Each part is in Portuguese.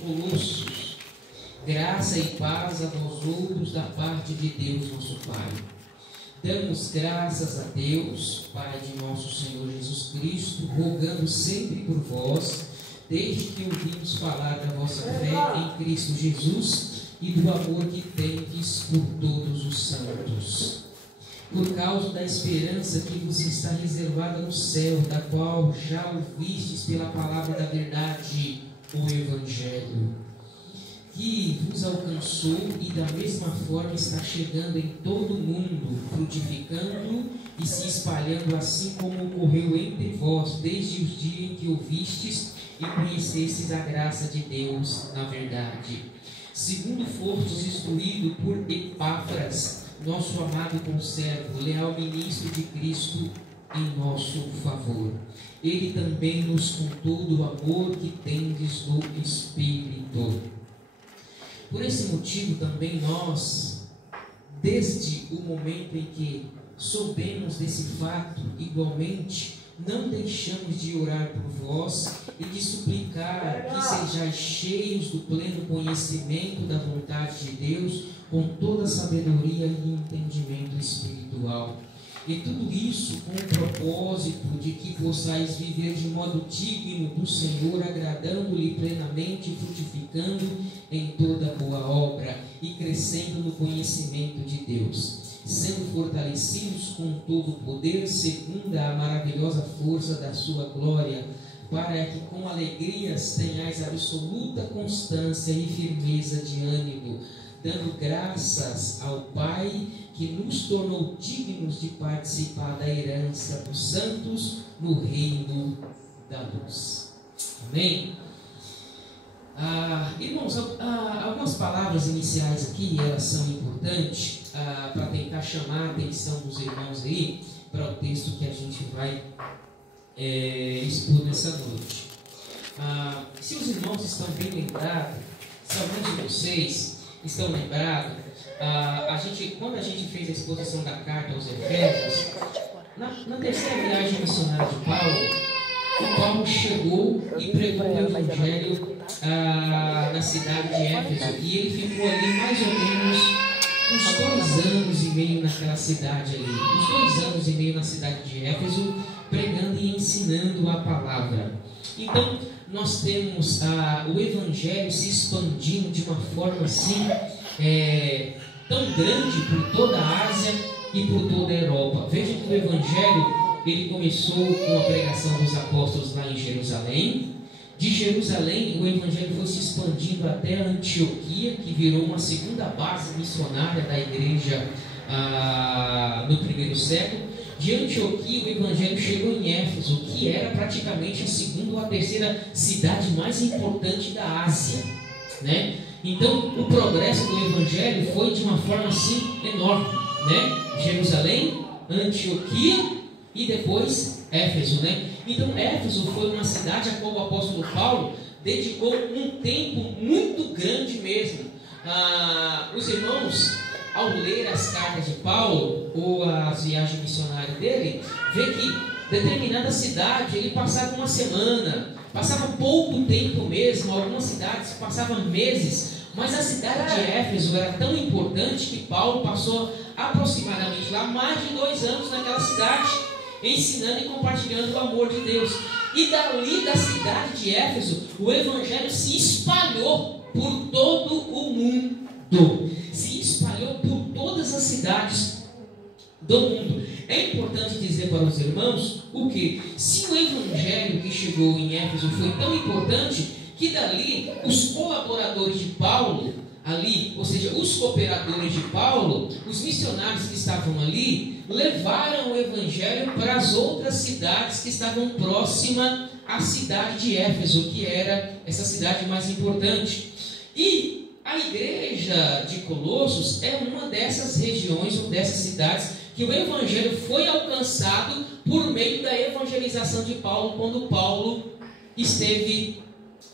Colossos. Graça e paz a vós outros da parte de Deus nosso Pai. Damos graças a Deus, Pai de nosso Senhor Jesus Cristo, rogando sempre por vós, desde que ouvimos falar da vossa fé em Cristo Jesus e do amor que tendes por todos os santos. Por causa da esperança que vos está reservada no céu, da qual já ouvistes pela palavra da verdade, o Evangelho, que vos alcançou e da mesma forma está chegando em todo o mundo, frutificando e se espalhando, assim como ocorreu entre vós, desde os dias em que ouvistes e conhecestes a graça de Deus na verdade. Segundo fostes instruído por Epáfras, nosso amado conservo, leal ministro de Cristo em nosso favor. Ele também nos contou do amor que tendes no Espírito. Por esse motivo também nós, desde o momento em que soubemos desse fato, igualmente, não deixamos de orar por vós e de suplicar que sejais cheios do pleno conhecimento da vontade de Deus, com toda sabedoria e entendimento espiritual. E tudo isso com o propósito de que possais viver de modo digno do Senhor, agradando-lhe plenamente, frutificando em toda boa obra e crescendo no conhecimento de Deus, sendo fortalecidos com todo o poder, segundo a maravilhosa força da sua glória, para que com alegrias tenhais absoluta constância e firmeza de ânimo, dando graças ao Pai que nos tornou dignos de participar da herança dos santos no reino da luz. Amém? Irmãos, algumas palavras iniciais aqui, elas são importantes para tentar chamar a atenção dos irmãos aí para o texto que a gente vai expor nessa noite. Se os irmãos estão bem lembrados, se alguns de vocês estão lembrados, quando a gente fez a exposição da carta aos Efésios, na terceira viagem missionária de Paulo chegou e pregou o Evangelho na cidade de Éfeso, e ele ficou ali mais ou menos uns 2 anos e meio naquela cidade ali, uns 2 anos e meio na cidade de Éfeso, pregando e ensinando a palavra. Então, nós temos o Evangelho se expandindo de uma forma assim, tão grande por toda a Ásia e por toda a Europa. Veja que o Evangelho ele começou com a pregação dos apóstolos lá em Jerusalém. De Jerusalém, o Evangelho foi se expandindo até Antioquia, que virou uma segunda base missionária da igreja no primeiro século. De Antioquia, o Evangelho chegou em Éfeso, que era praticamente a segunda ou a terceira cidade mais importante da Ásia, né? Então, o progresso do Evangelho foi de uma forma assim enorme, né? Jerusalém, Antioquia e depois Éfeso, né? Então, Éfeso foi uma cidade a qual o apóstolo Paulo dedicou um tempo muito grande mesmo. Os irmãos, ao ler as cartas de Paulo ou as viagens missionárias dele, vê que determinada cidade ele passava uma semana, passava pouco tempo mesmo. Algumas cidades passavam meses, mas a cidade de Éfeso era tão importante que Paulo passou aproximadamente lá mais de 2 anos naquela cidade, ensinando e compartilhando o amor de Deus. E dali da cidade de Éfeso, o Evangelho se espalhou por todo o mundo, se espalhou por todas as cidades do mundo. É importante dizer para os irmãos o que? Se o Evangelho que chegou em Éfeso foi tão importante, que dali os colaboradores de Paulo ali, ou seja, os cooperadores de Paulo, os missionários que estavam ali, levaram o Evangelho para as outras cidades que estavam próximas à cidade de Éfeso, que era essa cidade mais importante. E a igreja de Colossos é uma dessas regiões ou dessas cidades que o Evangelho foi alcançado por meio da evangelização de Paulo, quando Paulo esteve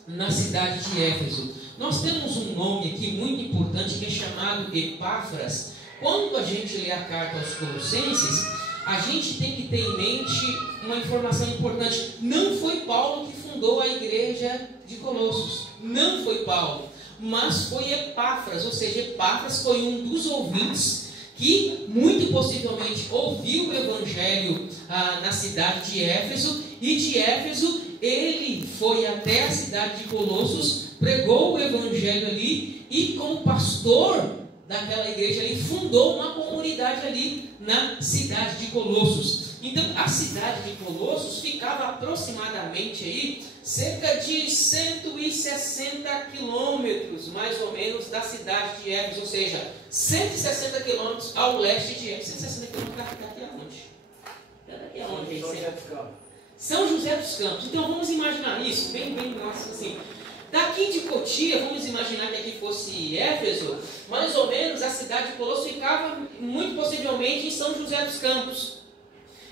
na cidade de Éfeso. Nós temos um nome aqui muito importante que é chamado Epáfras. Quando a gente lê a carta aos Colossenses, a gente tem que ter em mente uma informação importante. Não foi Paulo que fundou a igreja de Colossos. não foi Paulo, mas foi Epáfras, ou seja, Epáfras foi um dos ouvintes que muito possivelmente ouviu o evangelho na cidade de Éfeso, e de Éfeso ele foi até a cidade de Colossos, pregou o evangelho ali, e como pastor daquela igreja ali, fundou uma comunidade ali na cidade de Colossos. Então a cidade de Colossos ficava aproximadamente aí cerca de 160 quilômetros, mais ou menos, da cidade de Éfeso, ou seja, 160 quilômetros ao leste de Éfeso. 160 quilômetros daqui aonde? Daqui aonde? São José dos Campos. São José dos Campos. Então vamos imaginar isso, bem nossa, assim. Daqui de Cotia, vamos imaginar que aqui fosse Éfeso, mais ou menos a cidade de Colossos ficava muito possivelmente em São José dos Campos.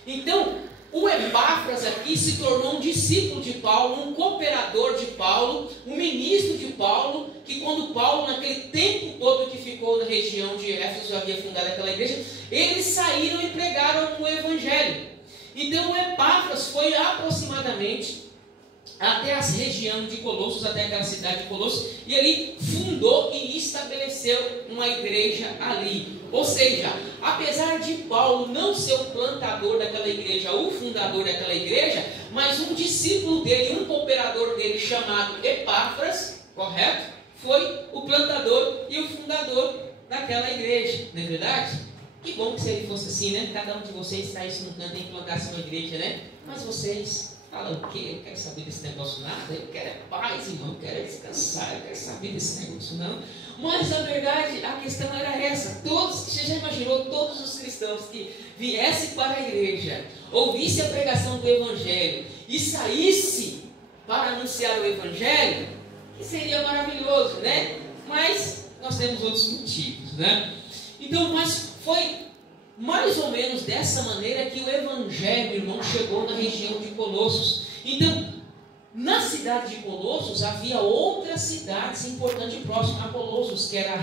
Então, o Epáfras aqui se tornou um discípulo de Paulo, um cooperador de Paulo, um ministro de Paulo, que quando Paulo, naquele tempo todo que ficou na região de Éfeso, havia fundado aquela igreja, eles saíram e pregaram o evangelho. Então, o Epáfras foi aproximadamente até a região de Colossos, até aquela cidade de Colossos, e ele fundou e estabeleceu uma igreja ali. Ou seja, apesar de Paulo não ser o plantador daquela igreja, o fundador daquela igreja, mas um discípulo dele, um cooperador dele chamado Epáfras, correto? Foi o plantador e o fundador daquela igreja, não é verdade? Que bom que se ele fosse assim, né? Cada um de vocês saísse num canto e implantasse uma igreja, né? Mas vocês falam o quê? Eu quero saber desse negócio nada, eu quero é paz, irmão, eu quero é descansar, eu quero saber desse negócio não. Mas na verdade a questão era essa. Você já imaginou todos os cristãos que viessem para a igreja, ouvissem a pregação do evangelho e saísse para anunciar o evangelho? Que seria maravilhoso, né? Mas nós temos outros motivos, né? Então, mas foi mais ou menos dessa maneira que o evangelho, irmão, chegou na região de Colossos. Então, na cidade de Colossos havia outras cidades importantes próximas a Colossos, que era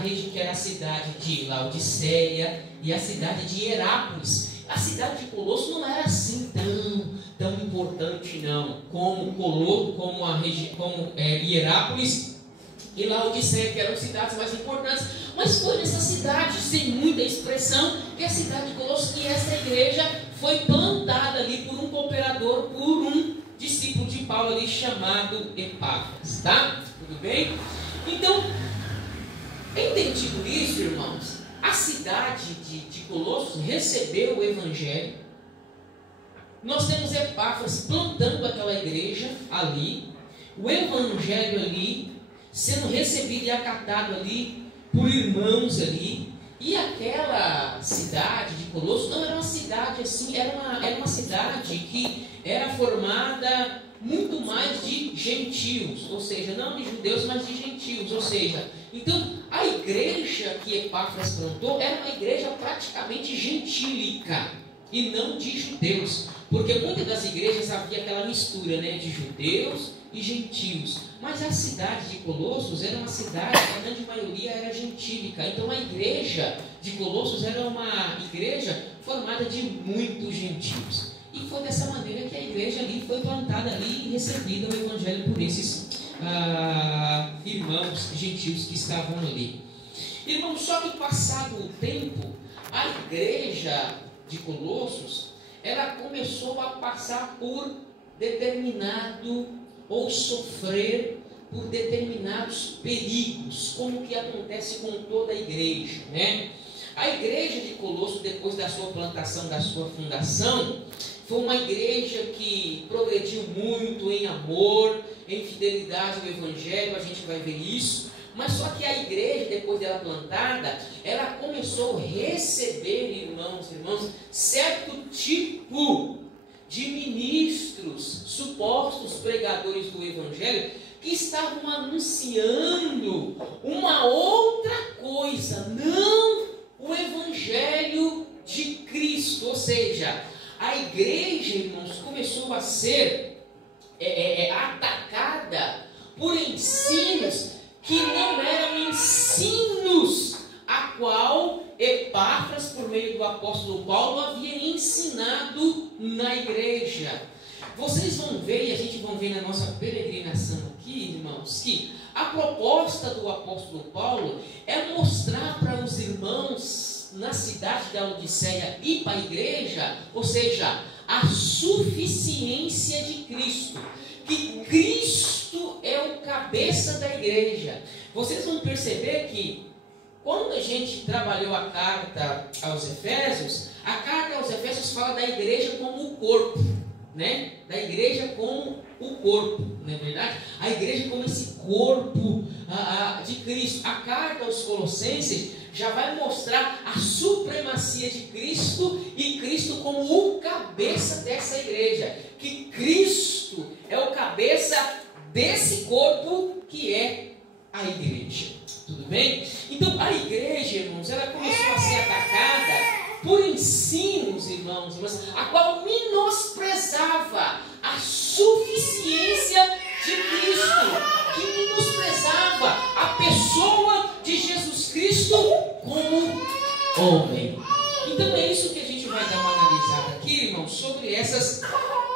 a cidade de Laodiceia e a cidade de Hierápolis. A cidade de Colossos não era assim tão importante não, como Hierápolis e Laodiceia, que eram cidades mais importantes. Mas foi nessa cidade, sem muita expressão, que a cidade de Colossos, que essa igreja foi plantada ali por um cooperador, por um discípulo de Paulo ali chamado Epáfras, tá? Tudo bem? Então, entendido isso, irmãos, a cidade de Colossos recebeu o evangelho. Nós temos Epáfras plantando aquela igreja ali, o evangelho ali sendo recebido e acatado ali por irmãos ali. E aquela cidade de Colossos não era uma cidade assim, era uma cidade que era formada muito mais de gentios, ou seja, não de judeus, mas de gentios, ou seja, então a igreja que Epáfras plantou era uma igreja praticamente gentílica e não de judeus, porque muitas das igrejas havia aquela mistura, né, de judeus e gentios, mas a cidade de Colossos era uma cidade que a grande maioria era gentílica. Então a igreja de Colossos era uma igreja formada de muitos gentios, e foi dessa maneira que a igreja ali foi plantada ali e recebida o evangelho por esses irmãos gentios que estavam ali. Irmãos, só que passado o tempo, a igreja de Colossos, ela começou a passar por determinado ou sofrer por determinados perigos, como que acontece com toda a igreja, né? A igreja de Colossos, depois da sua plantação, da sua fundação, foi uma igreja que progrediu muito em amor, em fidelidade ao evangelho, a gente vai ver isso. Mas só que a igreja, depois dela plantada, ela começou a receber, irmãos, certo tipo de ministros, supostos pregadores do evangelho, que estavam anunciando uma outra coisa, não o evangelho de Cristo. Ou seja, a igreja, irmãos, começou a ser atacada por ensinos que não eram ensinos a qual Epáfras, por meio do apóstolo Paulo, havia ensinado na igreja. Vocês vão ver, e a gente vai ver na nossa peregrinação aqui, irmãos, que proposta do apóstolo Paulo é mostrar para os irmãos na cidade de Laodiceia e para a igreja, ou seja, a suficiência de Cristo, que Cristo é o cabeça da igreja. Vocês vão perceber que quando a gente trabalhou a carta aos Efésios, a carta aos Efésios fala da igreja como o corpo, né? Da igreja como o corpo, não é verdade? A igreja como esse corpo de Cristo. A carta aos Colossenses já vai mostrar a supremacia de Cristo e Cristo como o cabeça dessa igreja. Que Cristo é o cabeça desse corpo que é a igreja. Tudo bem? Então a igreja, irmãos, ela começou a ser atacada por ensinos, irmãos, a qual menosprezava a suficiência de Cristo, que menosprezava a pessoa de Jesus Cristo como homem. Então é isso que a gente vai dar uma analisada aqui, irmãos, sobre essas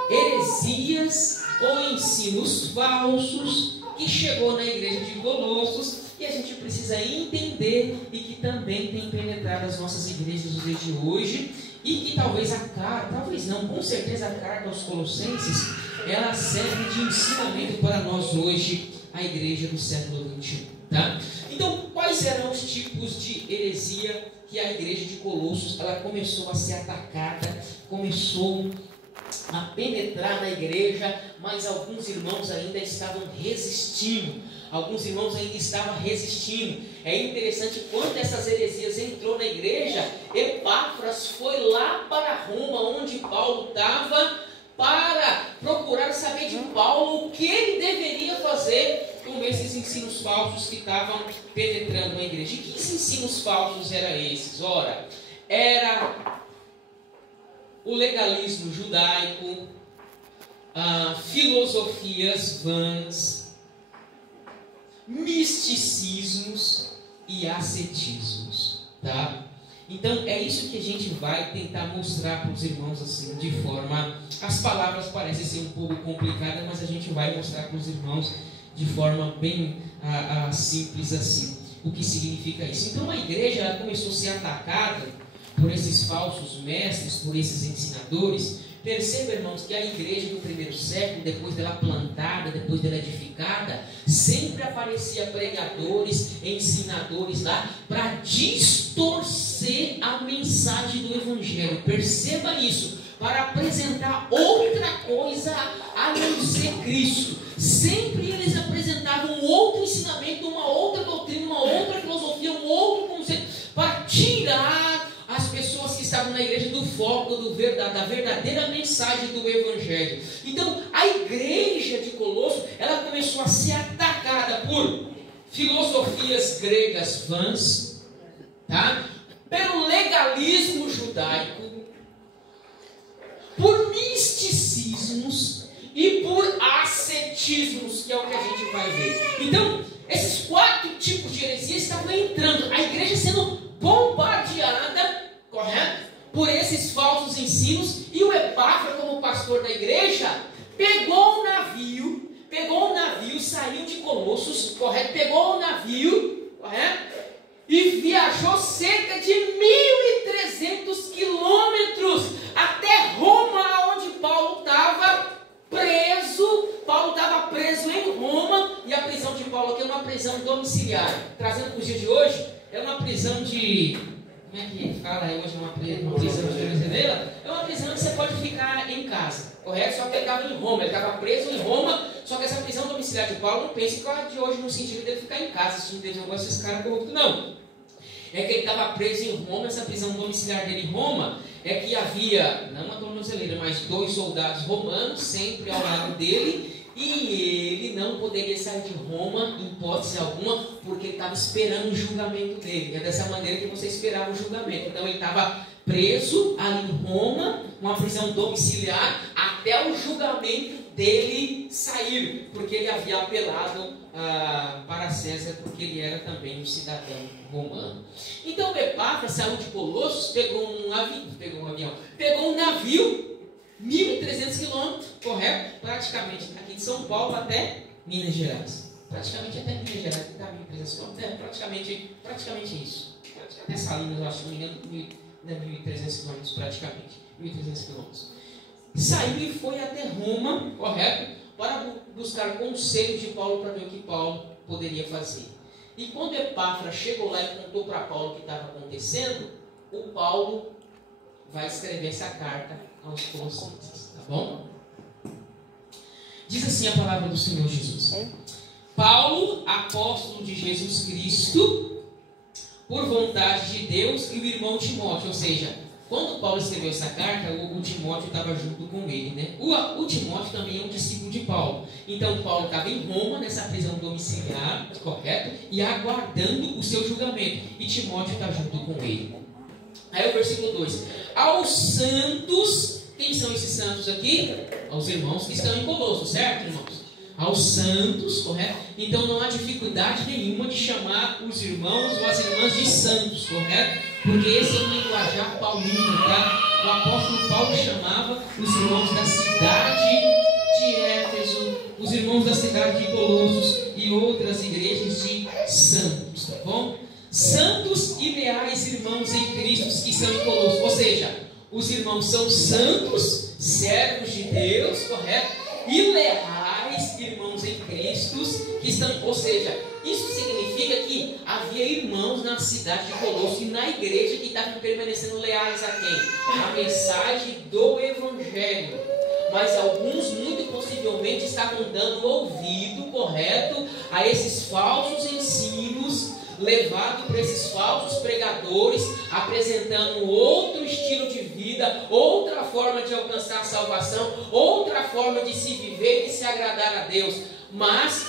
heresias ou ensinos falsos que chegou na igreja de Colossos, e a gente precisa entender e que também tem penetrado as nossas igrejas nos dias de hoje, e que talvez com certeza a carta aos Colossenses, ela serve de ensinamento para nós hoje, a igreja do século XXI, tá? Então, quais eram os tipos de heresia que a igreja de Colossos, ela começou a ser atacada, começou a penetrar na igreja, mas alguns irmãos ainda estavam resistindo. É interessante, quando essas heresias entrou na igreja, Epáfras foi lá para Roma, onde Paulo estava, para procurar saber de Paulo o que ele deveria fazer com esses ensinos falsos que estavam penetrando na igreja. E que ensinos falsos eram esses? Ora, era o legalismo judaico, filosofias vãs, misticismos e ascetismos, tá? Então é isso que a gente vai tentar mostrar para os irmãos assim, de forma, as palavras parecem ser um pouco complicadas, mas a gente vai mostrar para os irmãos de forma bem simples assim, o que significa isso. Então a igreja, ela começou a ser atacada por esses falsos mestres, por esses ensinadores. Perceba, irmãos, que a igreja do primeiro século, depois dela plantada, depois dela edificada, sempre aparecia pregadores, ensinadores lá, para distorcer a mensagem do evangelho. Perceba isso, para apresentar outra coisa a não ser Cristo. Sempre eles apresentavam um outro ensinamento, uma outra doutrina, uma outra filosofia, um outro conceito, para tirar as pessoas que estavam na igreja do foco da verdadeira mensagem do evangelho. Então a igreja de Colossos, ela começou a ser atacada por filosofias gregas vãs, tá? Pelo legalismo judaico, por misticismos e por ascetismos, que é o que a gente vai ver. Então esses 4 tipos de heresias estavam entrando, a igreja sendo bombardeada, correto? Por esses falsos ensinos, e o Epáfras, como pastor da igreja, pegou o navio, saiu de Colossos, correto? Pegou o navio, correto? E viajou cerca de 1.300 quilômetros até Roma, onde Paulo estava preso. Paulo estava preso em Roma, e a prisão de Paulo aqui é uma prisão domiciliar. Trazendo para os dias de hoje, é uma prisão de... Como é que fala hoje? Uma prisão de brasileira? É uma prisão que você pode ficar em casa, correto? Só que ele estava em Roma, ele estava preso em Roma. Só que essa prisão domiciliar de Paulo, não pense que é de hoje no sentido dele ficar em casa, se Deus não gosta desses caras corruptos, não. É que ele estava preso em Roma. Essa prisão domiciliar dele em Roma é que havia, não uma tornozeleira, mas 2 soldados romanos sempre ao lado dele, e ele não poderia sair de Roma em hipótese alguma, porque ele estava esperando o julgamento dele. É dessa maneira que você esperava o julgamento. Então ele estava preso ali em Roma, uma prisão domiciliar, até o julgamento dele sair, porque ele havia apelado para César, porque ele era também um cidadão romano. Então Epáfras saiu de Colossos, pegou um navio, 1.300 quilômetros, correto? Praticamente aqui de São Paulo até Minas Gerais, praticamente até Minas Gerais, que está 1.300 quilômetros, praticamente isso. Até Salinas, eu acho, não me engano, 1.300 quilômetros praticamente, 1.300 quilômetros. Saiu e foi até Roma, correto? Para buscar conselho de Paulo para ver o que Paulo poderia fazer. E quando Epáfras chegou lá e contou para Paulo o que estava acontecendo, o Paulo vai escrever essa carta aos Colossenses, tá bom? Diz assim a palavra do Senhor Jesus. Paulo, apóstolo de Jesus Cristo, por vontade de Deus, e o irmão Timóteo. Ou seja, quando Paulo escreveu essa carta, o Timóteo estava junto com ele, né? O Timóteo também é um discípulo de Paulo. Então Paulo estava em Roma, nessa prisão domiciliar, correto? E aguardando o seu julgamento. E Timóteo está junto com ele. Aí o versículo 2. Aos santos, quem são esses santos aqui? Aos irmãos que estão em Colossos, certo, irmãos? Aos santos, correto? Então não há dificuldade nenhuma de chamar os irmãos ou as irmãs de santos, correto? Porque esse é um linguajar paulino, tá? O apóstolo Paulo chamava os irmãos da cidade de Éfeso, os irmãos da cidade de Colossos e outras igrejas de santos, tá bom? Santos e leais irmãos em Cristo que estão em Colossos. Ou seja, os irmãos são santos, servos de Deus, correto? E leais irmãos em Cristo que estão, ou seja, isso significa que havia irmãos na cidade de Colossos e na igreja que estavam permanecendo leais a quem? A mensagem do Evangelho. Mas alguns, muito possivelmente, estavam dando ouvido, correto, a esses falsos ensinos, levado por esses falsos pregadores, apresentando outro estilo de vida, outra forma de alcançar a salvação, outra forma de se viver e de se agradar a Deus. Mas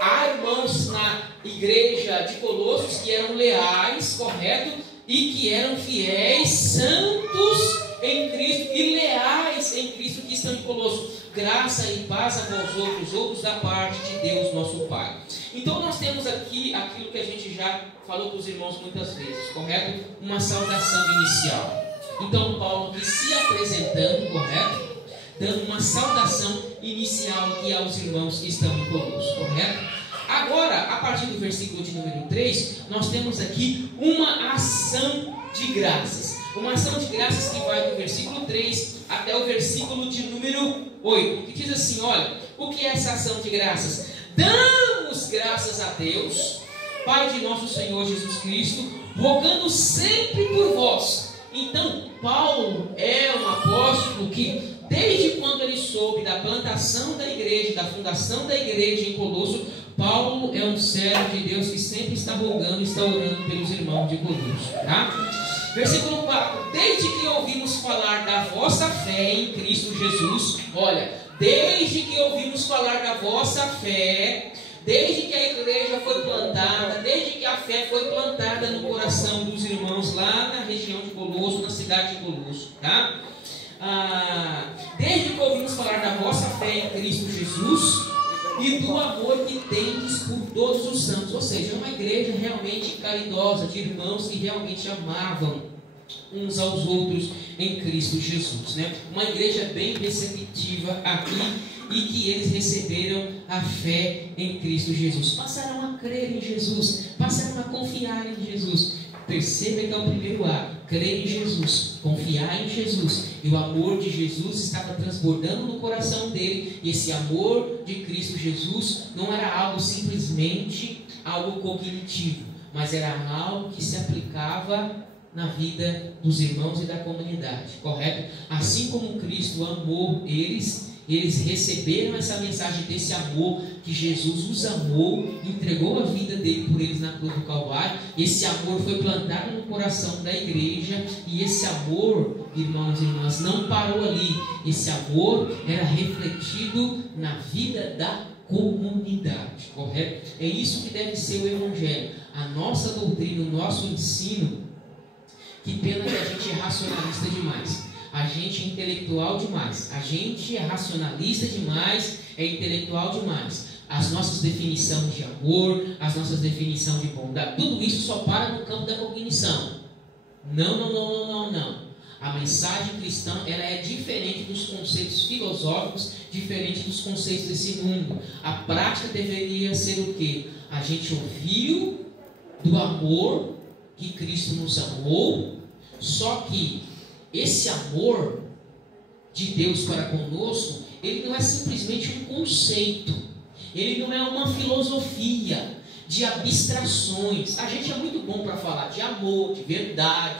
há irmãos na igreja de Colossos que eram leais, correto? E que eram fiéis, santos em Cristo e leais em Cristo que estão em Colossos. Graça e paz a vós outros da parte de Deus nosso Pai. Então nós temos aqui aquilo que a gente já falou para os irmãos muitas vezes, correto? Uma saudação inicial. Então Paulo aqui se apresentando, correto? Dando uma saudação inicial aqui aos irmãos que estão em Colossos, correto? Agora, a partir do versículo de número 3, nós temos aqui uma ação de graças. Uma ação de graças que vai do versículo 3 até o versículo de número 8. Que diz assim, olha, o que é essa ação de graças? Damos graças a Deus, Pai de nosso Senhor Jesus Cristo, rogando sempre por vós. Então, Paulo é um apóstolo que, desde quando ele soube da plantação da igreja, da fundação da igreja em Colosso, Paulo é um servo de Deus que sempre está rogando e está orando pelos irmãos de Colosso, tá? Versículo 4. Desde que ouvimos falar da vossa fé em Cristo Jesus, olha, desde que ouvimos falar da vossa fé, desde que a igreja foi plantada, desde que a fé foi plantada no coração dos irmãos lá na região de Colosso, na cidade de Colosso, tá? Desde que ouvimos falar da vossa fé em Cristo Jesus e do amor que tendes por todos os santos, ou seja, uma igreja realmente caridosa, de irmãos que realmente amavam uns aos outros em Cristo Jesus, né? Uma igreja bem receptiva aqui e que eles receberam a fé em Cristo Jesus, passaram a crer em Jesus, passaram a confiar em Jesus. Perceba que é o primeiro ato, crer em Jesus, confiar em Jesus, e o amor de Jesus estava transbordando no coração dele, e esse amor de Cristo Jesus não era algo simplesmente algo cognitivo, mas era algo que se aplicava na vida dos irmãos e da comunidade, correto? Assim como Cristo amou eles receberam essa mensagem desse amor, que Jesus os amou, entregou a vida dele por eles na cruz do Calvário. Esse amor foi plantado no coração da igreja, e esse amor, irmãos e irmãs, não parou ali. Esse amor era refletido na vida da comunidade, correto? É isso que deve ser o Evangelho, a nossa doutrina, o nosso ensino. Que pena que a gente é racionalista demais, a gente é intelectual demais, a gente é racionalista demais, é intelectual demais. As nossas definições de amor, as nossas definições de bondade, tudo isso só para no campo da cognição. Não. A mensagem cristã, ela é diferente dos conceitos filosóficos, diferente dos conceitos desse mundo. A prática deveria ser o quê? A gente ouviu do amor que Cristo nos amou, só que esse amor de Deus para conosco, ele não é simplesmente um conceito, ele não é uma filosofia de abstrações. A gente é muito bom para falar de amor, de verdade,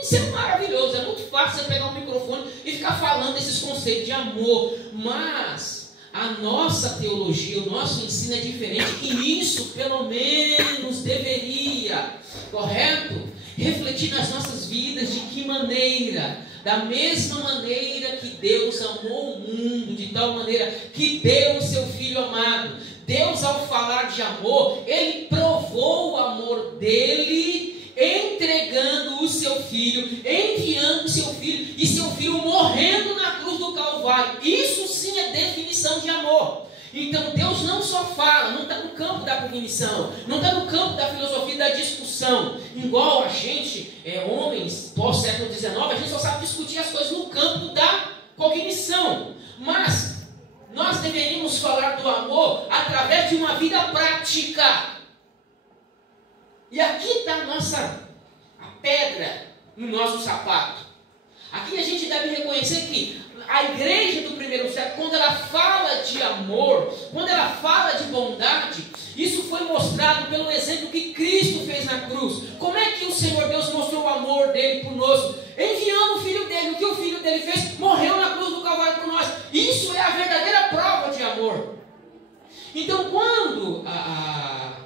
isso é maravilhoso, é muito fácil você pegar um microfone e ficar falando esses conceitos de amor, mas a nossa teologia, o nosso ensino é diferente, e isso pelo menos deveria, correto? Refletir nas nossas vidas. De que maneira? Da mesma maneira que Deus amou o mundo, de tal maneira que deu o seu Filho amado. Deus, ao falar de amor, Ele provou o amor dEle, entregando o seu Filho, enviando o seu Filho, e seu Filho morrendo na cruz do Calvário. Isso sim é definição de amor. Então Deus não só fala, não está no campo da cognição, não está no campo da filosofia e da discussão. Igual a gente, homens pós-século XIX, a gente só sabe discutir as coisas no campo da cognição. Mas nós deveríamos falar do amor através de uma vida prática. E aqui está a pedra no nosso sapato. Aqui a gente deve reconhecer que a igreja do primeiro século, quando ela fala de amor, quando ela fala de bondade, isso foi mostrado pelo exemplo que Cristo fez na cruz. Como é que o Senhor Deus mostrou o amor dele por nós? Enviando o Filho dele. O que o Filho dele fez? Morreu na cruz do Calvário por nós. Isso é a verdadeira prova de amor. Então, quando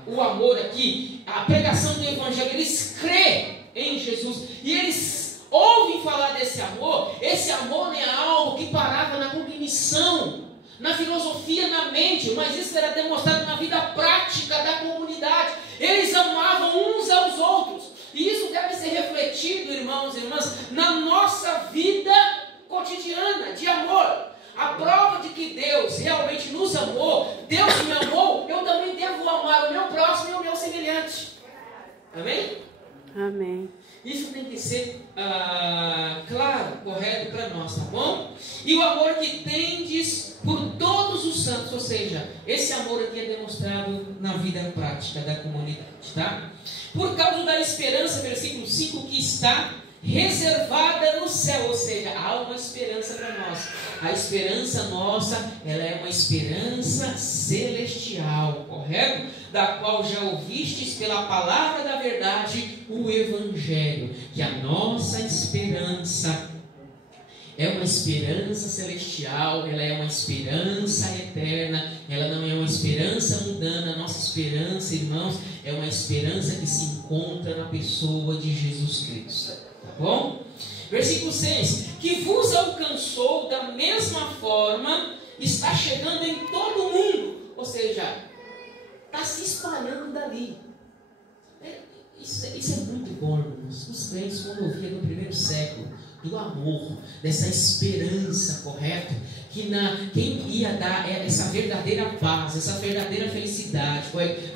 o amor aqui, a pregação do Evangelho, eles crêem em Jesus e eles ouvem falar desse amor, esse amor não é algo que parava na cognição, na filosofia, na mente, mas isso era demonstrado na vida prática da comunidade. Eles amavam uns aos outros, e isso deve ser refletido, irmãos e irmãs, na nossa vida cotidiana de amor. A prova de que Deus realmente nos amou, Deus me amou, eu também devo amar o meu próximo e o meu semelhante. Amém? Amém. Isso tem que ser claro, correto para nós, tá bom? E o amor que tendes por todos os santos, ou seja, esse amor aqui é demonstrado na vida prática da comunidade, tá? Por causa da esperança, versículo 5, que está reservada no céu, ou seja, há uma esperança para nós. A esperança nossa, ela é uma esperança celestial, correto? Da qual já ouvistes pela palavra da verdade, o Evangelho. Que a nossa esperança é uma esperança celestial, ela é uma esperança eterna, ela não é uma esperança mundana. A nossa esperança, irmãos, é uma esperança que se encontra na pessoa de Jesus Cristo. Tá bom? Versículo 6: que vos alcançou da mesma forma, está chegando em todo o mundo. Ou seja, está se espalhando dali. Isso é muito bom, irmãos. Os crentes, quando ouviam no primeiro século do amor, dessa esperança, correto? Quem ia dar essa verdadeira paz, essa verdadeira felicidade,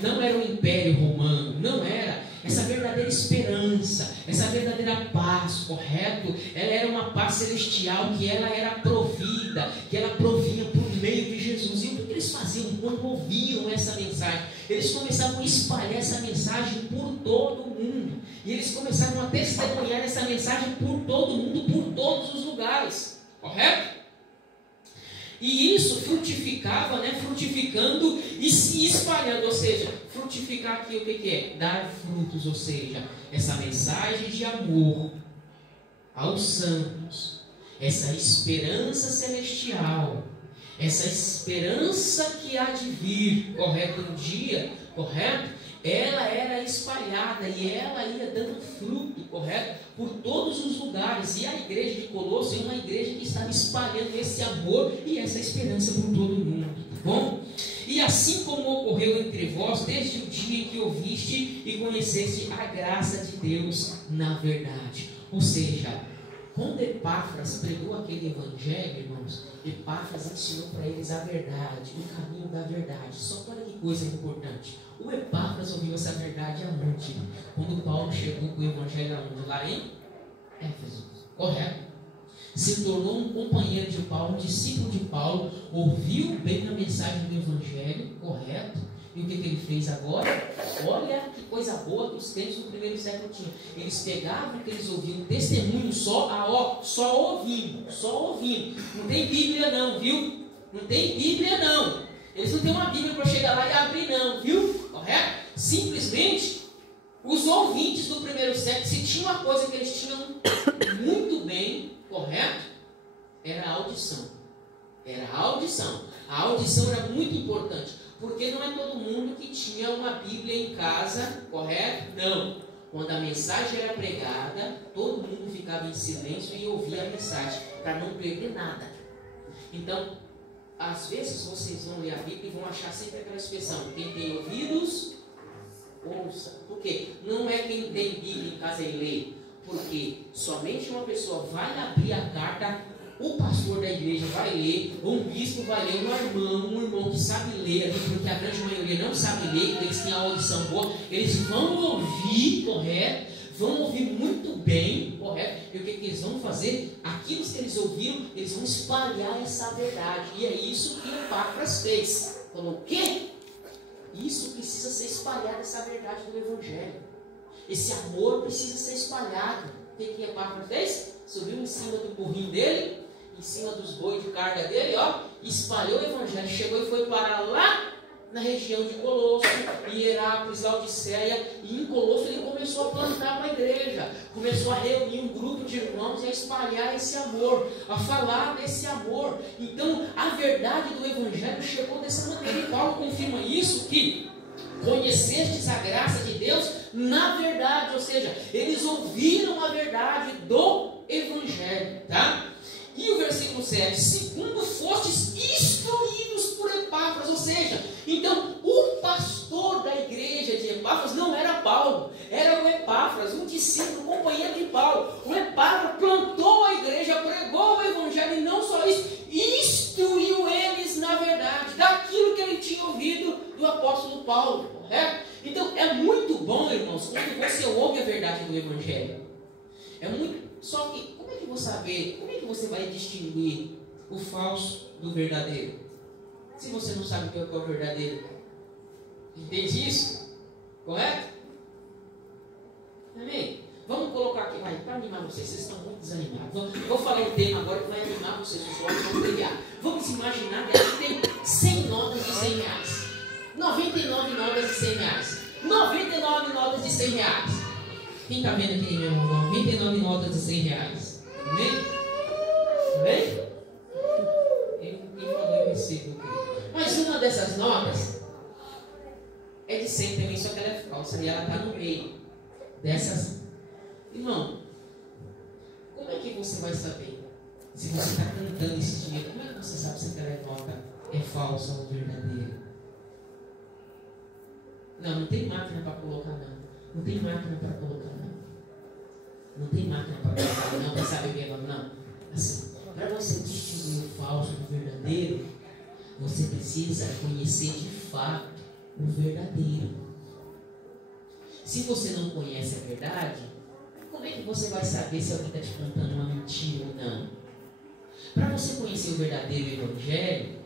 não era o Império Romano, não era. Essa verdadeira esperança, essa verdadeira paz, correto? Ela era uma paz celestial, que ela era provida, que ela provinha por meio de Jesus. E o que eles faziam quando ouviam essa mensagem? Eles começavam a espalhar essa mensagem por todo o mundo. E eles começaram a testemunhar essa mensagem por todo o mundo, por todos os lugares, correto? E isso frutificava, frutificando e se espalhando. Ou seja, frutificar aqui o que é? Dar frutos, ou seja, essa mensagem de amor aos santos, essa esperança celestial, essa esperança que há de vir, correto? Um dia, correto? Ela era espalhada e ela ia dando fruto, correto? Por todos os lugares. E a igreja de Colossos é uma igreja que estava espalhando esse amor e essa esperança por todo o mundo, tá bom? E assim como ocorreu entre vós, desde o dia em que ouviste e conheceste a graça de Deus na verdade. Ou seja, quando Epáfras pregou aquele evangelho, irmãos, Epáfras ensinou para eles a verdade, o caminho da verdade. Só que olha que coisa importante. O Epáfras ouviu essa verdade aonde? Quando Paulo chegou com o evangelho aonde? Lá em Éfeso. correto? Se tornou um companheiro de Paulo, um discípulo de Paulo, ouviu bem a mensagem do Evangelho, correto? E o que ele fez agora? Olha que coisa boa que os crentes do primeiro século tinham. Eles pegavam o que eles ouviam, um testemunho só ouvindo. Não tem Bíblia não, viu? Não tem Bíblia não. Eles não têm uma Bíblia para chegar lá e abrir não, viu? Correto? Simplesmente, os ouvintes do primeiro século, se tinha uma coisa que eles tinham muito bem, correto? Era a audição. A audição era muito importante. Porque não é todo mundo que tinha uma Bíblia em casa, correto? Não. Quando a mensagem era pregada, todo mundo ficava em silêncio e ouvia a mensagem, para não perder nada. Então, às vezes vocês vão ler a Bíblia e vão achar sempre aquela expressão: quem tem ouvidos, ouça. Por quê? Não é quem tem Bíblia em casa e lê. Porque somente uma pessoa vai abrir a carta, o pastor da igreja vai ler, um bispo vai ler, um irmão que sabe ler ali, porque a grande maioria não sabe ler, eles têm a audição boa, eles vão ouvir, correto? Vão ouvir muito bem, correto? E o que eles vão fazer? Aquilo que eles ouviram, eles vão espalhar essa verdade. E é isso que Epáfras fez. Falou, o quê? Isso precisa ser espalhado, essa verdade do Evangelho. Esse amor precisa ser espalhado. O que Epáfras fez? Subiu em cima do burrinho dele, em cima dos bois de carga dele, espalhou o Evangelho, chegou e foi parar lá na região de Colosso, Hierápolis, Laodiceia, e em Colosso ele começou a plantar uma igreja, começou a reunir um grupo de irmãos e a espalhar esse amor, a falar desse amor. Então a verdade do Evangelho chegou dessa maneira, e Paulo confirma isso, que conhecestes a graça de Deus na verdade, ou seja, eles ouviram a verdade do Evangelho, tá? E o versículo 7, segundo fostes instruídos por Epáfras, ou seja, então o pastor da igreja de Epáfras não era Paulo, era o Epáfras, um discípulo, companheiro de Paulo. O Epáfras plantou a igreja, pregou o Evangelho, e não só isso, instruiu eles na verdade, daquilo que ele tinha ouvido do apóstolo Paulo, correto? Então é muito bom, irmãos, quando você ouve a verdade do Evangelho. É muito. Só que, como é que você saber, como é que você vai distinguir o falso do verdadeiro? Se você não sabe o que é o verdadeiro. Entende isso? Correto? Amém? Vamos colocar aqui, para animar vocês estão muito desanimados. Vou falar um tema agora que vai animar vocês, os olhos vão brilhar. Vamos imaginar que a gente tem 100 notas de 100 reais. 99 notas de 100 reais. 99 notas de 100 reais. Quem está vendo aqui, meu irmão? 99 notas de 100 reais. Amém? Amém? Quem falou eu recebo, querido. Mas uma dessas notas é de 100 também, só que ela é falsa. E ela está no meio dessas. Irmão, como é que você vai saber? Se você está cantando esse dinheiro, como é que você sabe se aquela nota é falsa ou verdadeira? Não tem máquina para colocar, não. Não tem máquina para colocar, não. Não tem máquina para colocar, não. Para saber o que é, não. Assim, para você distinguir o falso do verdadeiro, você precisa conhecer de fato o verdadeiro. Se você não conhece a verdade, como é que você vai saber se alguém está te contando uma mentira ou não? Para você conhecer o verdadeiro Evangelho,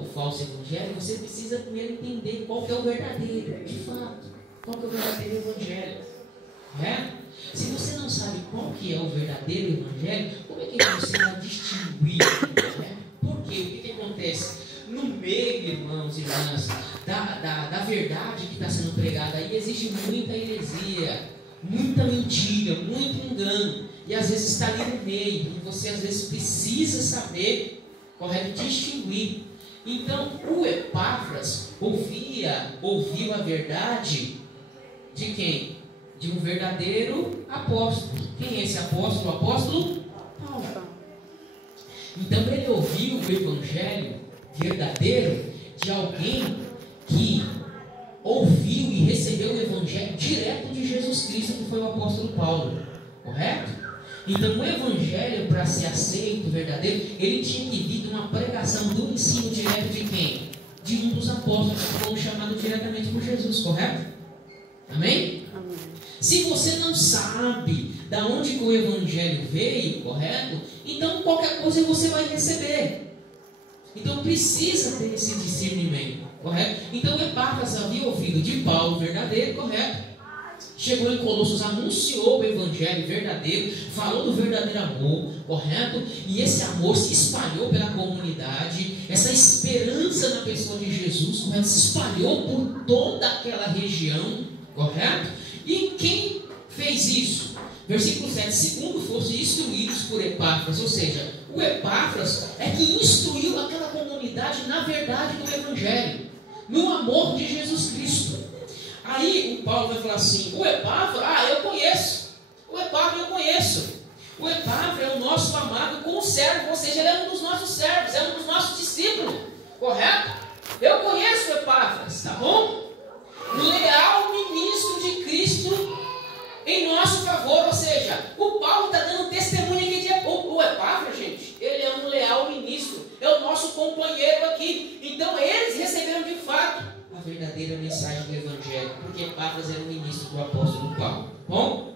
o falso Evangelho, você precisa primeiro entender qual que é o verdadeiro, de fato. Qual que é o verdadeiro Evangelho? Se você não sabe qual que é o verdadeiro Evangelho, como é que você vai distinguir? Por quê? O que acontece? No meio, irmãos e irmãs, da verdade que está sendo pregada aí, existe muita heresia, muita mentira, muito engano. E às vezes está ali no meio, e você às vezes precisa saber, correto, distinguir. Então, o Epáfras ouviu a verdade de quem? De um verdadeiro apóstolo. Quem é esse apóstolo? O apóstolo Paulo. Então, ele ouviu o evangelho verdadeiro de alguém que ouviu e recebeu o evangelho direto de Jesus Cristo, que foi o apóstolo Paulo. Correto? Então, o evangelho, para ser aceito, verdadeiro, ele tinha que vir de uma pregação, do ensino direto de quem? De um dos apóstolos que foram chamados diretamente por Jesus, correto? Amém? Amém. Se você não sabe da onde que o Evangelho veio, correto? Então qualquer coisa você vai receber. Então precisa ter esse discernimento, correto? Então Epáfras havia ouvido de Paulo verdadeiro, correto? Chegou em Colossos, anunciou o Evangelho verdadeiro, falou do verdadeiro amor, correto? E esse amor se espalhou pela comunidade, essa esperança na pessoa de Jesus, correto? Se espalhou por toda aquela região, correto? E quem fez isso? Versículo 7, segundo fossem instruídos por Epáfras, ou seja, o Epáfras é que instruiu aquela comunidade na verdade do Evangelho, no amor de Jesus Cristo. Aí o Paulo vai falar assim, o Epáfras, eu conheço, o Epáfras eu conheço, o Epáfras é o nosso amado conservo, ou seja, ele é um dos nossos servos, é um dos nossos discípulos, correto? Eu conheço o Epáfras, tá bom? Leal ministro de Cristo em nosso favor, ou seja, o Paulo está dando testemunho aqui de o Epáfras, gente, ele é um leal ministro, é o nosso companheiro aqui, então eles receberam de fato a verdadeira mensagem do Evangelho, porque Epáfras era o ministro do apóstolo Paulo. Bom?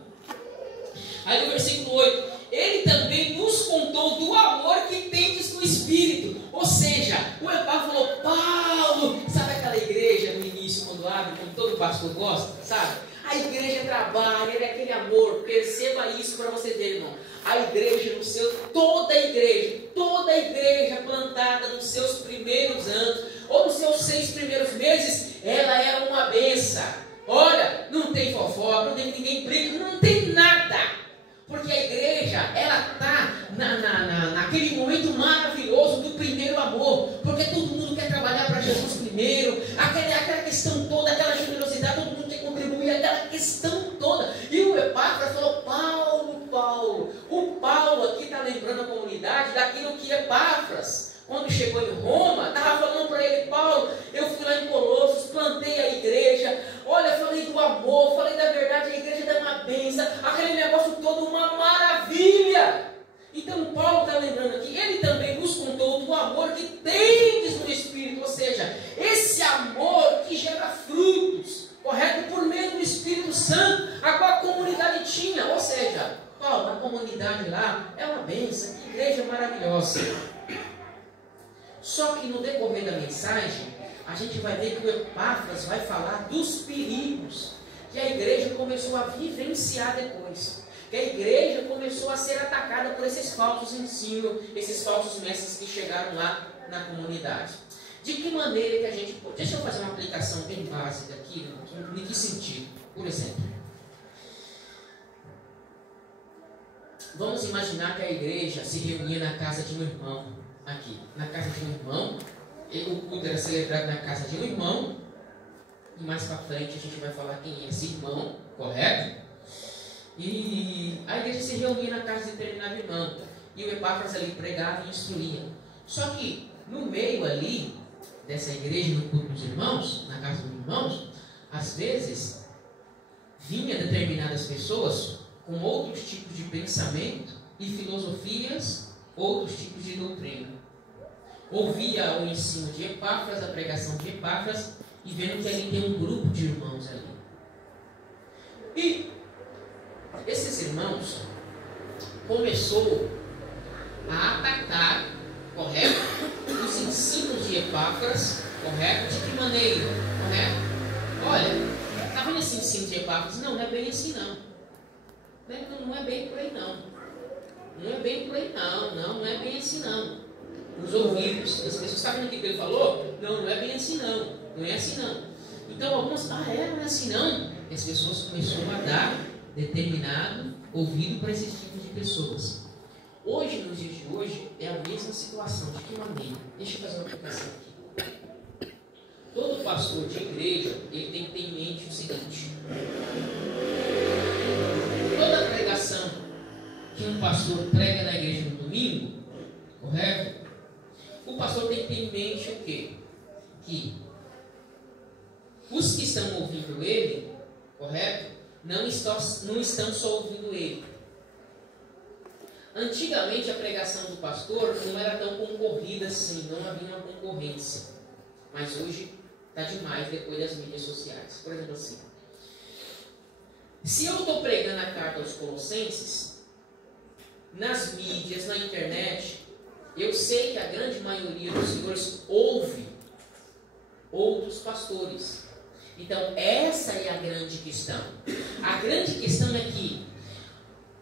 Aí no versículo 8, ele também nos contou do amor que tendes no Espírito. Ou seja, o Epáfras falou, Paulo, sabe aquela igreja no início, quando abre, como todo pastor gosta, sabe? A igreja trabalha, é aquele amor, perceba isso para você ver, irmão. A igreja, toda a igreja plantada nos seus primeiros anos, ou nos seus 6 primeiros meses, ela é uma benção. Olha, não tem fofoca, não tem ninguém briga, não tem nada. Porque a igreja, ela está naquele momento maravilhoso do primeiro amor. Porque todo mundo quer trabalhar para Jesus primeiro. Aquela questão toda, aquela generosidade, todo mundo quer contribuir, aquela questão toda. E o Epáfras falou, Paulo. O Paulo aqui está lembrando a comunidade daquilo que Epáfras, quando chegou em Roma, estava falando para ele, Paulo, eu fui lá em Colossos, plantei a igreja, olha, falei do amor, falei da verdade, a igreja dá uma bênção, aquele negócio todo, uma maravilha. Então Paulo está lembrando aqui, ele também nos contou do amor que tendes no Espírito, ou seja, esse amor que gera frutos, correto? Por meio do Espírito Santo, a qual a comunidade tinha, ou seja, Paulo, a comunidade lá é uma bênção, que igreja maravilhosa. Só que no decorrer da mensagem, a gente vai ver que o Epáfras vai falar dos perigos que a igreja começou a vivenciar depois. Que a igreja começou a ser atacada por esses falsos ensinos, esses falsos mestres que chegaram lá na comunidade. De que maneira que a gente pode... Deixa eu fazer uma aplicação bem básica aqui, em que sentido? Por exemplo, vamos imaginar que a igreja se reunia na casa de um irmão. Aqui, na casa de um irmão, o culto era celebrado na casa de um irmão, e mais para frente a gente vai falar quem é esse irmão, correto? E a igreja se reunia na casa de determinado irmão, e o Epáfras ali pregava e instruía. Só que no meio ali dessa igreja, no culto dos irmãos, na casa dos irmãos, às vezes vinha determinadas pessoas com outros tipos de pensamento e filosofias, outros tipos de doutrina. Ouvia o ensino de Epáfras, a pregação de Epáfras, e vendo que ali tem um grupo de irmãos ali. E esses irmãos começou a atacar, correto? Os ensinos de Epáfras, correto? De que maneira? Correto? Olha, está vendo esse ensino de Epáfras? Não é bem assim não. Não é bem por aí não. Não é bem por aí não é bem assim não. Nos ouvidos, as pessoas sabem o que ele falou? Não é bem assim não é assim não. Então algumas, não é assim não. E as pessoas começaram a dar determinado ouvido para esses tipos de pessoas. Hoje, nos dias de hoje, é a mesma situação. De que maneira? Deixa eu fazer uma aplicação aqui. Todo pastor de igreja, ele tem que ter em mente o seguinte: toda pregação que um pastor prega na igreja no domingo, correto? O pastor tem que ter em mente o quê? Que os que estão ouvindo ele, correto? Não estão só ouvindo ele. Antigamente a pregação do pastor não era tão concorrida assim, não havia uma concorrência. Mas hoje está demais depois das mídias sociais. Por exemplo assim, Se eu estou pregando a carta aos Colossenses, nas mídias, na internet, eu sei que a grande maioria dos senhores ouve outros pastores. Então, essa é a grande questão. A grande questão é que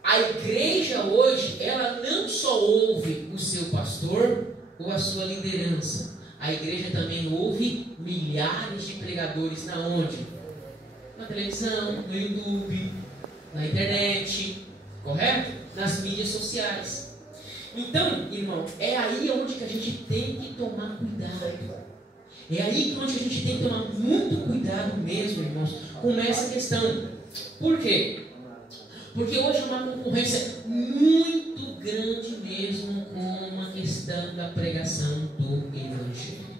a igreja hoje, ela não só ouve o seu pastor ou a sua liderança. A igreja também ouve milhares de pregadores na onde? Na televisão, no YouTube, na internet, correto? Nas mídias sociais. Então, irmão, é aí onde que a gente tem que tomar cuidado. É aí onde a gente tem que tomar muito cuidado mesmo, irmãos, com essa questão. Por quê? Porque hoje é uma concorrência muito grande mesmo com a questão da pregação do Evangelho.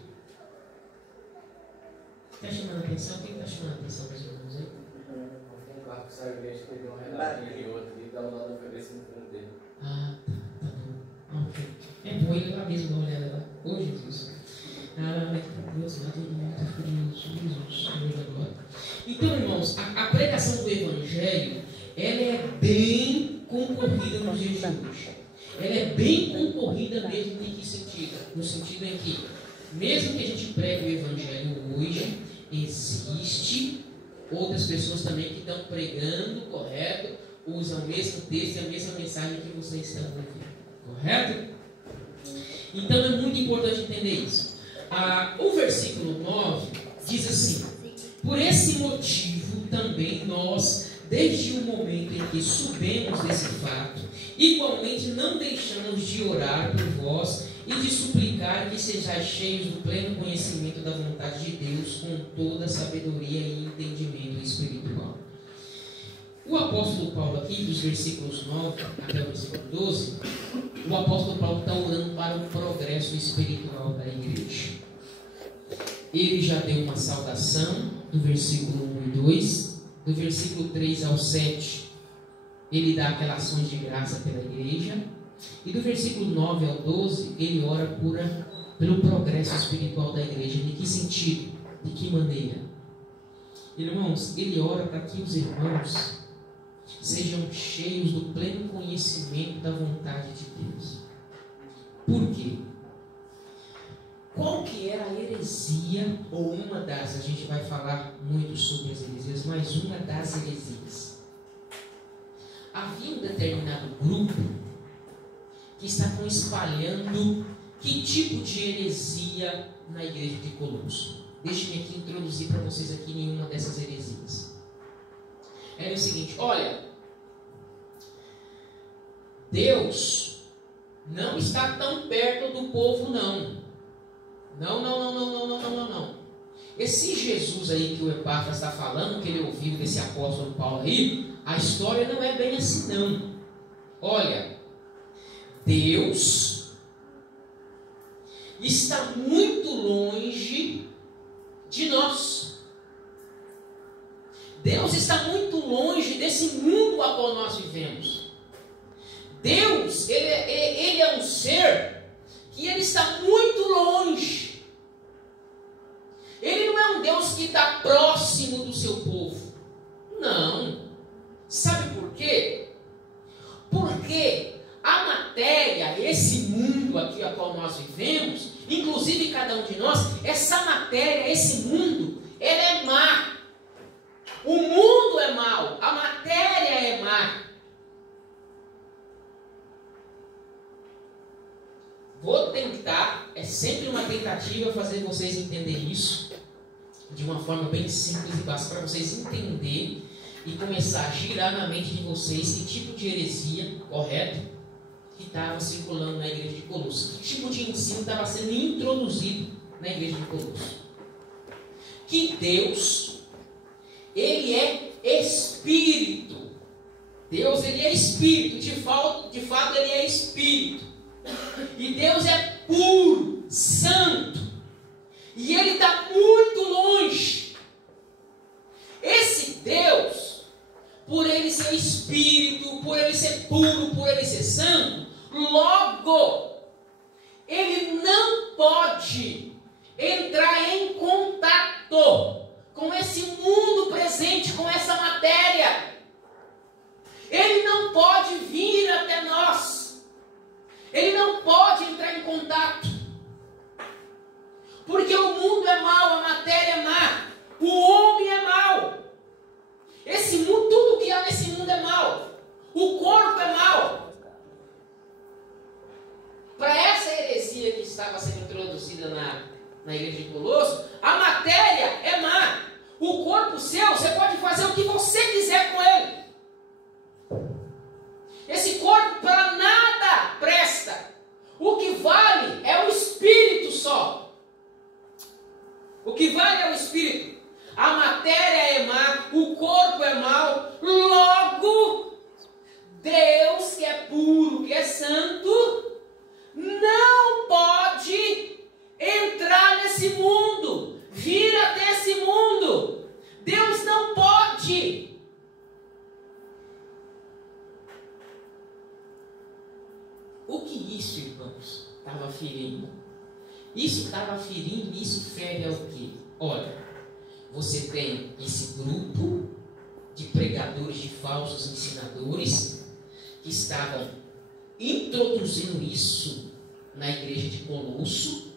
Está chamando a atenção? Quem está chamando a atenção dos irmãos aí? Um carro que saiu dentro, que deu uma redadinha e outra, e dá um lado oferecendo no fundo dele. Ah, tá bom. Ok. É bom ele lá mesmo dar uma olhada lá. Ô Jesus. Ah, meu Deus, eu estou muito frio, Jesus, agora. Então, irmãos, a pregação do Evangelho, ela é bem concorrida nos dias de hoje. Ela é bem concorrida mesmo em que sentido? No sentido em que, mesmo que a gente pregue o Evangelho hoje, existe outras pessoas também que estão pregando, correto? Usam o mesmo texto e a mesma mensagem que vocês estão ouvindo, correto? Então é muito importante entender isso. O versículo 9 diz assim: por esse motivo também nós, desde o momento em que soubemos desse fato, igualmente não deixamos de orar por vós e de suplicar que sejais cheios do pleno conhecimento da vontade de Deus, com toda sabedoria e entendimento espiritual. O apóstolo Paulo aqui, dos versículos 9 até o versículo 12, o apóstolo Paulo está orando para o progresso espiritual da igreja. Ele já deu uma saudação do versículo 1 e 2, do versículo 3 ao 7, ele dá aquelas ações de graça pela igreja, e do versículo 9 ao 12, ele ora pelo progresso espiritual da igreja. De que sentido? De que maneira? Irmãos, ele ora para que os irmãos sejam cheios do pleno conhecimento da vontade de Deus. Por quê? Qual que era a heresia, ou uma das, a gente vai falar muito sobre as heresias, mas uma das heresias. Havia um determinado grupo que estavam espalhando que tipo de heresia na igreja de Colosso. Deixe-me aqui introduzir para vocês aqui nenhuma dessas heresias. Era o seguinte: olha, Deus não está tão perto do povo, não. Não. Esse Jesus aí que o Epáfras está falando, que ele ouviu desse apóstolo Paulo aí, a história não é bem assim, não. Olha, Deus está muito longe de nós. Deus está muito longe desse mundo a qual nós vivemos. Deus, ele é um ser que ele está muito longe. Ele não é um Deus que está próximo do seu povo. Não. Sabe por quê? Porque a matéria, esse mundo aqui a qual nós vivemos, inclusive cada um de nós, essa matéria, esse mundo, ela é má. O mundo é mau, a matéria é má. Vou tentar, é sempre uma tentativa fazer vocês entenderem isso de uma forma bem simples e básica, para vocês entenderem e começar a girar na mente de vocês que tipo de heresia, correto, que estava circulando na igreja de Colosso. Que tipo de ensino estava sendo introduzido na igreja de Colosso. Que Deus, ele é Espírito. Deus, ele é Espírito. De fato, ele é Espírito. E Deus é puro, santo. E ele está muito longe. Esse Deus, por ele ser Espírito, por ele ser puro, por ele ser santo, logo, ele não pode entrar em contato com esse mundo presente, com essa matéria. na igreja de Colosso, a matéria é má. O corpo seu, você pode fazer o que você quiser com ele. Esse corpo para nada presta. O que vale é o espírito só. O que vale é o espírito. A matéria é má, o corpo é mau. Logo, Deus que é puro, que é santo, não pode entrar nesse mundo, vir até esse mundo. Deus não pode. O que isso, irmãos, estava ferindo? Isso estava ferindo, isso fere ao quê? Olha, você tem esse grupo de pregadores, de falsos ensinadores, que estavam introduzindo isso na igreja de Colosso,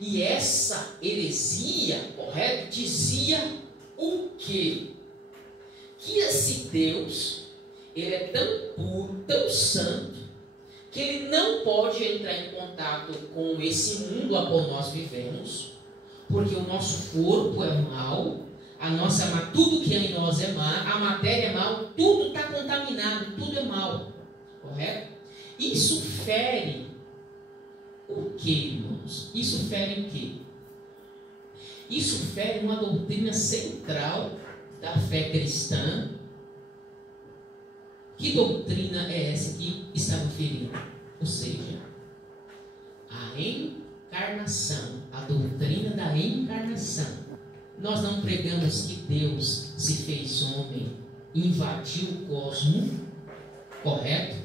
e essa heresia, correto, dizia o quê? Que esse Deus, ele é tão puro, tão santo, que ele não pode entrar em contato com esse mundo a qual nós vivemos, porque o nosso corpo é mau, tudo que é em nós é má, a matéria é mal, tudo está contaminado, tudo é mal, correto? Isso fere o que, irmãos? Isso fere o que? Isso fere uma doutrina central da fé cristã. Que doutrina é essa que estava ferindo? Ou seja, a encarnação, a doutrina da encarnação. Nós não pregamos que Deus se fez homem, invadiu o cosmos, correto?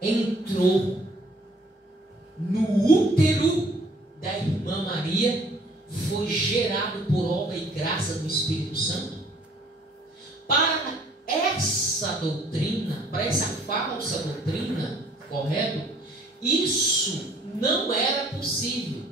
Entrou no útero da irmã Maria, foi gerado por obra e graça do Espírito Santo. Para essa doutrina, para essa falsa doutrina, correto? Isso não era possível,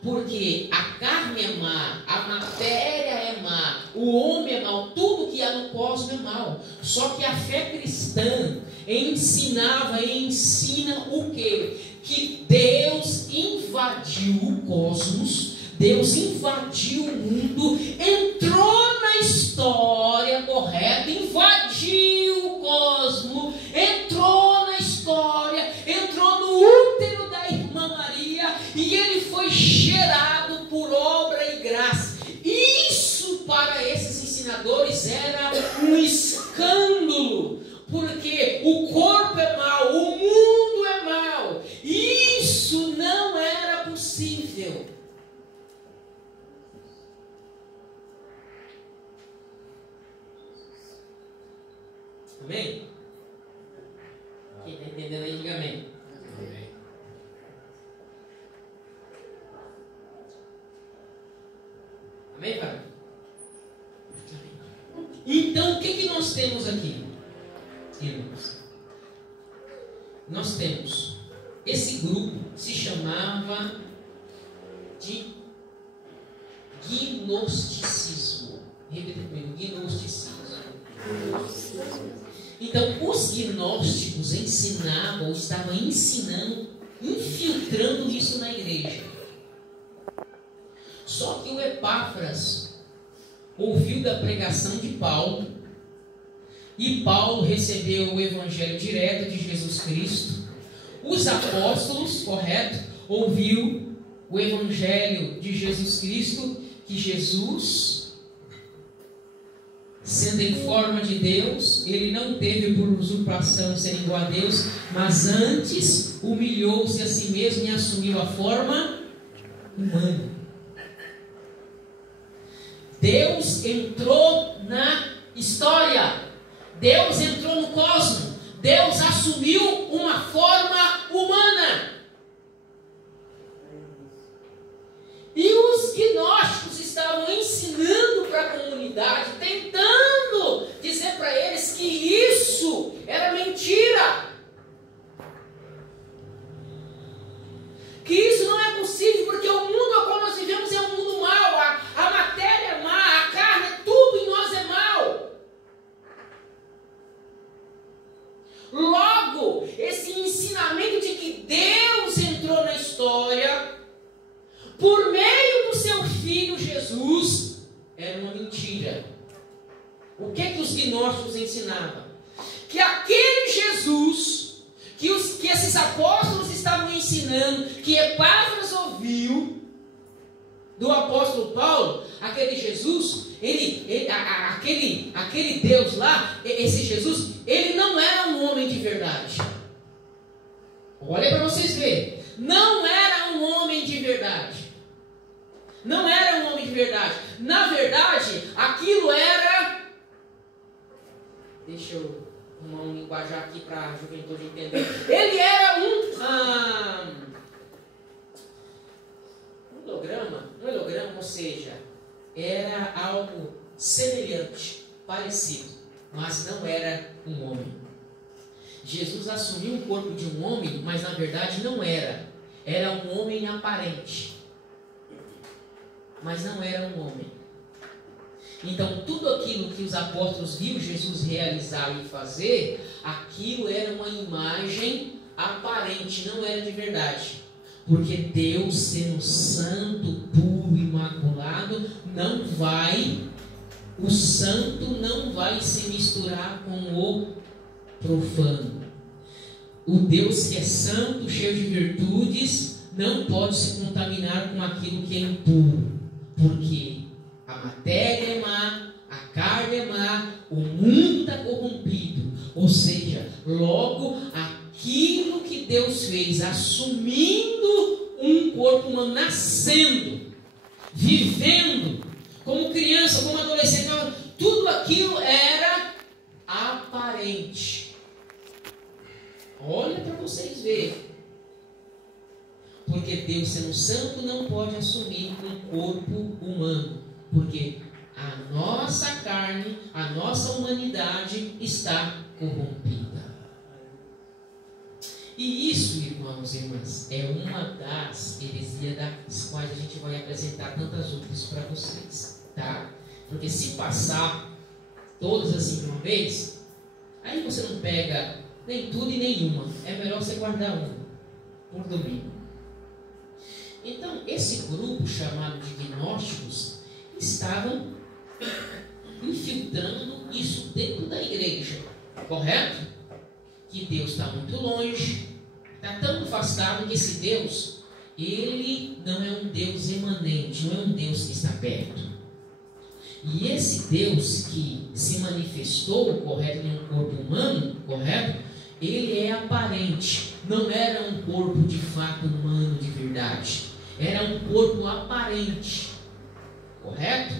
porque a carne é má, a matéria é má, o homem é mau, tudo que há no cosmos é mau. Só que a fé cristã ensinava e ensina o quê? Que Deus invadiu o cosmos, Deus invadiu o mundo, entrou na história, correto? Invadiu o cosmos, entrou na história, entrou no útero da irmã Maria, e ele foi gerado por obra e graça. Isso para esses ensinadores era um escândalo, porque o corpo é mau, o mundo é mau. Isso não era possível. Amém? Quem está entendendo aí, diga amém. Amém. Amém, Pai? Então, o que nós temos aqui, irmãos? Nós temos esse grupo, se chamava de gnosticismo. Repita comigo, gnosticismo. Então, os gnósticos ensinavam, ou estavam ensinando, infiltrando isso na igreja. Só que o Epáfras ouviu da pregação de Paulo, e Paulo recebeu o evangelho direto de Jesus Cristo. Os apóstolos, correto, ouviu o evangelho de Jesus Cristo, que Jesus, sendo em forma de Deus, ele não teve por usurpação ser igual a Deus, mas antes humilhou-se a si mesmo e assumiu a forma humana. Deus entrou na história, Deus entrou no cosmos, Deus assumiu uma forma humana. E os gnósticos estavam ensinando para a comunidade, tentando dizer para eles que isso era mentira, que isso não é possível, porque o mundo ao qual nós vivemos é um mundo mau, a matéria é má, a carne, tudo em nós é mau. Logo, esse ensinamento de que Deus entrou na história por O que os gnósticos ensinavam? Que aquele Jesus, que esses apóstolos estavam ensinando, que Epáfras ouviu do apóstolo Paulo, aquele Jesus, aquele Deus lá, esse Jesus, ele não era um homem de verdade. Olha para vocês verem. Não era um homem de verdade. Não era um homem de verdade. Na verdade, aquilo era... Deixa eu arrumar um linguajar aqui para a juventude entender. Ele era um holograma, ou seja, era algo semelhante, parecido, mas não era um homem. Jesus assumiu o corpo de um homem, mas na verdade não era. Era um homem aparente, mas não era um homem. Então tudo aquilo que os apóstolos viram Jesus realizar e fazer, aquilo era uma imagem aparente, não era de verdade. Porque Deus, sendo santo, puro, imaculado, o santo não vai se misturar com o profano. O Deus que é santo, cheio de virtudes, não pode se contaminar com aquilo que é impuro. Porque a matéria é má, a carne é má, o mundo está corrompido. Ou seja, logo aquilo que Deus fez, assumindo um corpo humano, nascendo, vivendo, como criança, como adolescente, tudo aquilo era aparente. Olha para vocês verem. Porque Deus, sendo santo, não pode assumir um corpo humano. Porque a nossa carne, a nossa humanidade está corrompida. E isso, irmãos e irmãs, é uma das heresias das quais a gente vai apresentar tantas outras para vocês, tá? Porque se passar todas assim de uma vez, aí você não pega nem tudo e nenhuma. É melhor você guardar uma por domingo. Então, esse grupo chamado de gnósticos estavam infiltrando isso dentro da igreja, correto? Que Deus está muito longe, está tão afastado que esse Deus, ele não é um Deus imanente, não é um Deus que está perto. E esse Deus que se manifestou, correto, em um corpo humano, correto? Ele é aparente, não era um corpo de fato humano de verdade, era um corpo aparente, correto?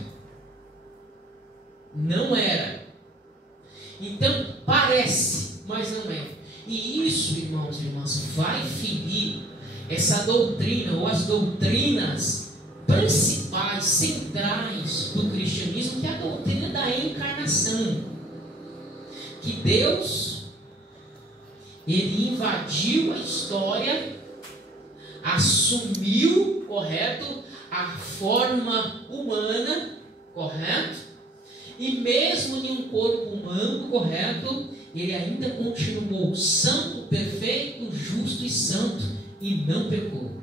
Não era. Então parece, mas não é. E isso, irmãos e irmãs, vai ferir essa doutrina, ou as doutrinas principais, centrais do cristianismo, que é a doutrina da encarnação. Que Deus, ele invadiu a história, assumiu, correto, a forma humana, correto? E mesmo em um corpo humano, correto, ele ainda continuou santo, perfeito, justo e santo, e não pecou.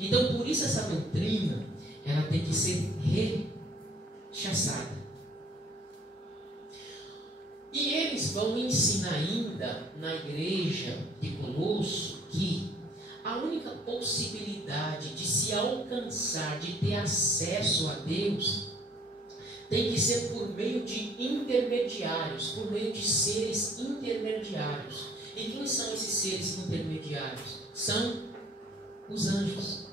Então, por isso essa doutrina, ela tem que ser rechaçada. E eles vão ensinar ainda na igreja de Colosso que a única possibilidade de se alcançar, de ter acesso a Deus, tem que ser por meio de intermediários, por meio de seres intermediários. E quem são esses seres intermediários? São os anjos.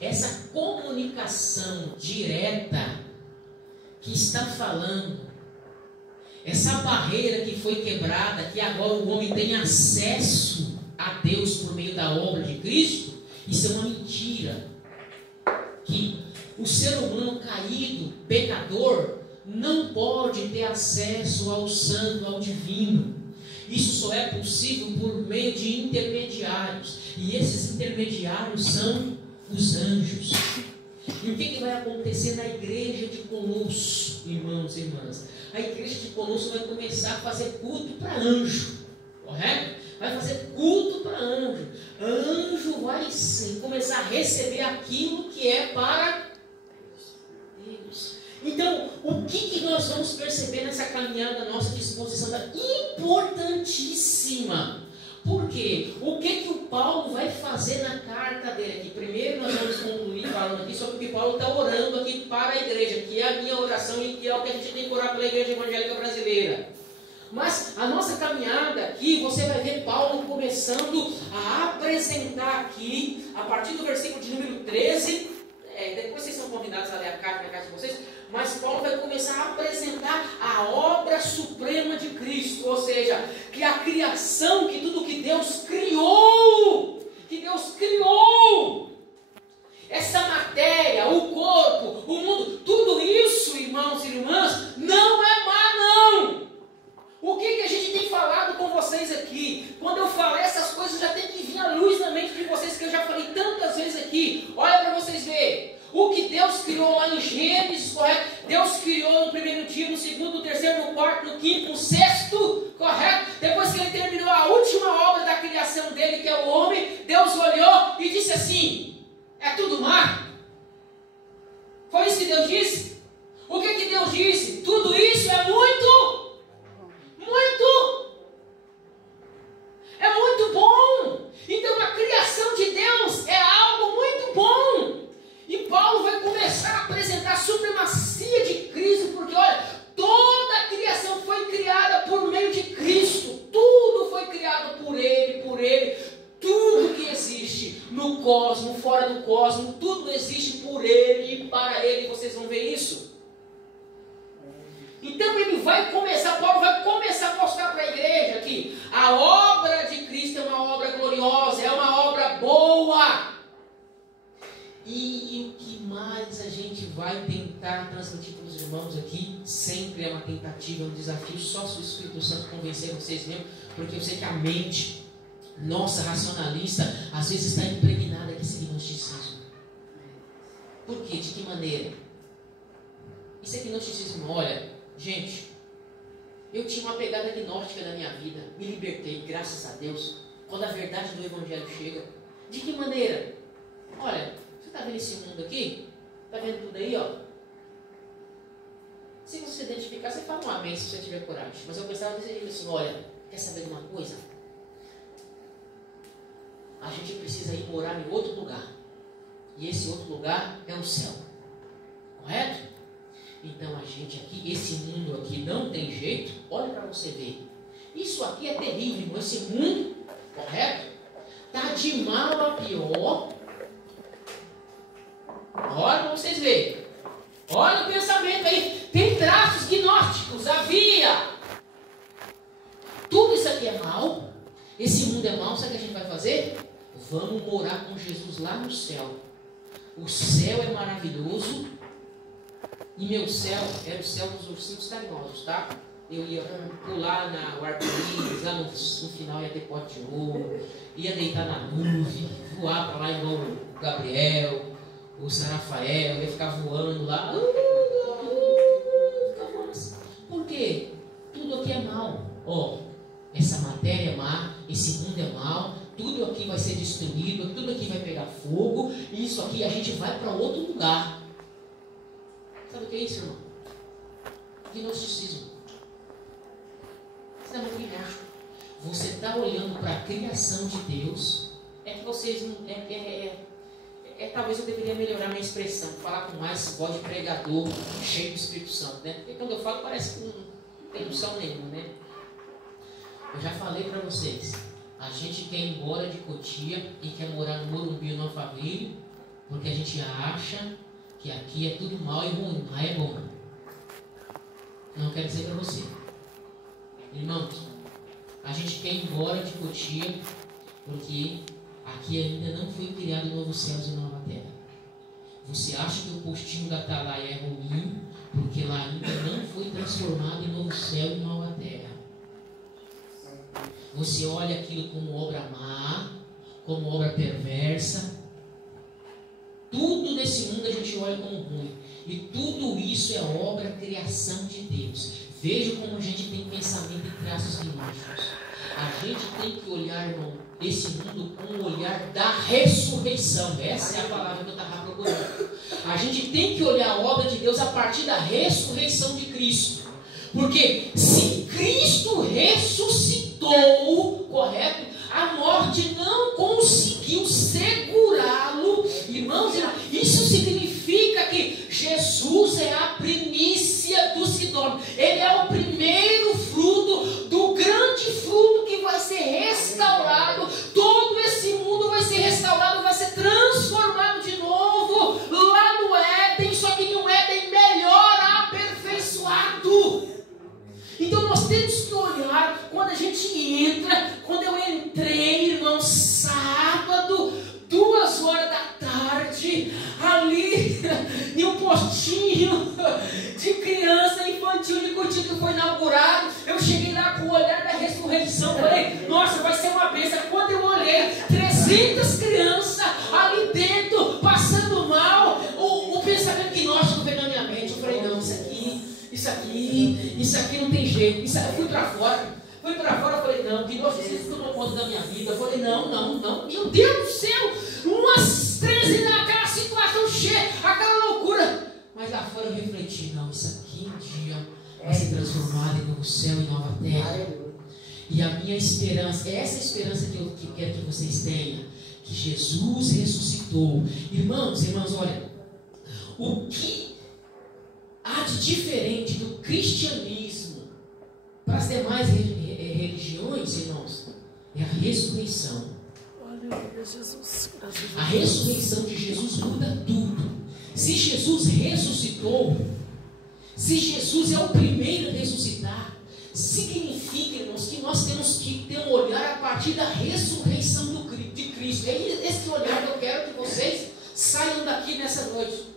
Essa comunicação direta que está falando, essa barreira que foi quebrada, que agora o homem tem acesso a Deus por meio da obra de Cristo, isso é uma mentira. Que o ser humano caído, pecador, não pode ter acesso ao santo, ao divino. Isso só é possível por meio de intermediários. E esses intermediários são os anjos. E o que vai acontecer na igreja de Colosso, irmãos e irmãs? A igreja de Colosso vai começar a fazer culto para anjo, correto? Vai fazer culto para anjo. Anjo vai sim começar a receber aquilo que é para o que nós vamos perceber nessa caminhada nossa de exposição importantíssima? Por quê? O que o Paulo vai fazer na carta dele aqui? Primeiro nós vamos concluir falando aqui sobre o que Paulo está orando aqui para a igreja, que é a minha oração e que é o que a gente tem que orar pela igreja evangélica brasileira. Mas a nossa caminhada aqui, você vai ver Paulo começando a apresentar aqui, a partir do versículo de número 13, depois vocês são convidados a ler a carta na casa de vocês, mas Paulo vai começar a apresentar a obra suprema de Cristo, ou seja, que a criação, que tudo que Deus criou, essa matéria, o corpo, o mundo, tudo isso, irmãos e irmãs, não é má não. O que a gente tem falado com vocês aqui? Quando eu falar essas coisas, já tem que vir a luz na mente de vocês, que eu já falei tantas vezes aqui. Olha para vocês verem. O que Deus criou lá em Gênesis, correto? Deus criou no primeiro dia, no segundo, no terceiro, no quarto, no quinto, no sexto, correto? Depois que ele terminou a última obra da criação dele, que é o homem, Deus olhou e disse assim: é tudo má? Foi isso que Deus disse? O que Deus disse? Tudo isso é é muito bom. Então a criação de Deus é algo muito bom. E Paulo vai começar a apresentar a supremacia de Cristo, porque olha, toda a criação foi criada por meio de Cristo. Tudo foi criado por Ele. Tudo que existe no cosmo, fora do cosmo, tudo existe por Ele e para Ele. Vocês vão ver isso. Então Paulo vai começar a mostrar para a igreja que a obra de Cristo é uma obra gloriosa, é uma obra boa. E o que mais a gente vai tentar transmitir para os irmãos aqui, sempre é uma tentativa, é um desafio, só se o Espírito Santo convencer vocês mesmo, porque eu sei que a mente nossa, racionalista, às vezes está impregnada com esse gnosticismo. Por quê? De que maneira? Isso é gnosticismo. Olha, gente, eu tinha uma pegada gnóstica na minha vida, me libertei, graças a Deus, quando a verdade do Evangelho chega. De que maneira? Olha, você está vendo esse mundo aqui? Está vendo tudo aí, ó? Se você se identificar, você fala um amém se você tiver coragem. Mas eu pensava assim, olha, quer saber de uma coisa? A gente precisa ir morar em outro lugar. E esse outro lugar é o céu. Correto? Então a gente aqui, esse mundo aqui não tem jeito. Olha para você ver. Isso aqui é terrível, irmão. Esse mundo, correto? Está de mal a pior. Olha para vocês verem. Olha o pensamento aí. Tem traços gnósticos. Havia. Tudo isso aqui é mal. Esse mundo é mal. Sabe o que a gente vai fazer? Vamos morar com Jesus lá no céu. O céu é maravilhoso. E meu céu era o céu dos ursinhos carinhosos, tá? Eu ia pular no arco-íris, lá no final ia ter pote de ouro, ia deitar na nuvem, voar para lá igual o Gabriel, o Sarafael, ia ficar voando lá. Por quê? Tudo aqui é mal. Ó, essa matéria é má, esse mundo é mal, tudo aqui vai ser destruído, tudo aqui vai pegar fogo, e isso aqui a gente vai para outro lugar. Sabe o que é isso, irmão? Gnosticismo. Isso é muito gnóstico. Você está olhando para a criação de Deus. É que vocês não. Talvez eu deveria melhorar minha expressão, falar com mais voz de pregador, cheio do Espírito Santo, né? Porque quando eu falo parece que não tem noção nenhuma, né? Eu já falei para vocês. A gente quer ir embora de Cotia e quer morar no Morumbi ou no Alphaville, porque a gente acha que aqui é tudo mal e ruim, lá é bom. Não quero dizer para você. Irmãos, a gente quer ir embora de Cotia porque aqui ainda não foi criado novo céus e nova terra. Você acha que o postinho da Atalaia é ruim porque lá ainda não foi transformado em novo céu e nova terra. Você olha aquilo como obra má, como obra perversa. Tudo nesse mundo a gente olha como ruim. E tudo isso é obra, criação de Deus. Veja como a gente tem pensamento e traços gnósticos. A gente tem que olhar, irmão, esse mundo com o olhar da ressurreição. Essa é a palavra que eu estava procurando. A gente tem que olhar a obra de Deus a partir da ressurreição de Cristo. Porque se Cristo ressuscitou, correto? A morte não conseguiu segurá-lo. Irmãos, isso significa que Jesus é a primícia dos que dormem. Ele é o primeiro fruto do grande fruto que vai ser restaurado. Todo esse mundo vai ser restaurado, vai ser transformado de novo lá no Éden, só que no Éden melhor aperfeiçoado. Então nós temos que olhar, quando a gente entra, quando eu entrei, irmão, sábado, 14h, ali, em um postinho de criança infantil de Curitiba que foi inaugurado, eu cheguei lá com o olhar da ressurreição, falei, nossa, vai ser uma bênção. Quando eu olhei, 300 crianças ali dentro, passando mal, o pensamento que, nossa, não veio na minha mente, eu falei, não, isso aqui não tem jeito. Eu fui para fora, eu falei, não, que Deus isso tomou conta da minha vida. Eu falei, não, meu Deus do céu, umas 13 naquela situação cheia, aquela loucura. Mas lá fora eu refleti, não, isso aqui um dia vai ser transformado em novo céu e nova terra. E a minha esperança, é essa esperança que eu quero que vocês tenham, que Jesus ressuscitou. Irmãos, olha, o que há de diferente do cristianismo para as demais religiões, irmãos, é a ressurreição. Aleluia, Jesus. A ressurreição de Jesus muda tudo. Se Jesus ressuscitou, se Jesus é o primeiro a ressuscitar, significa, irmãos, que nós temos que ter um olhar a partir da ressurreição de Cristo. É esse olhar que eu quero que vocês saiam daqui nessa noite,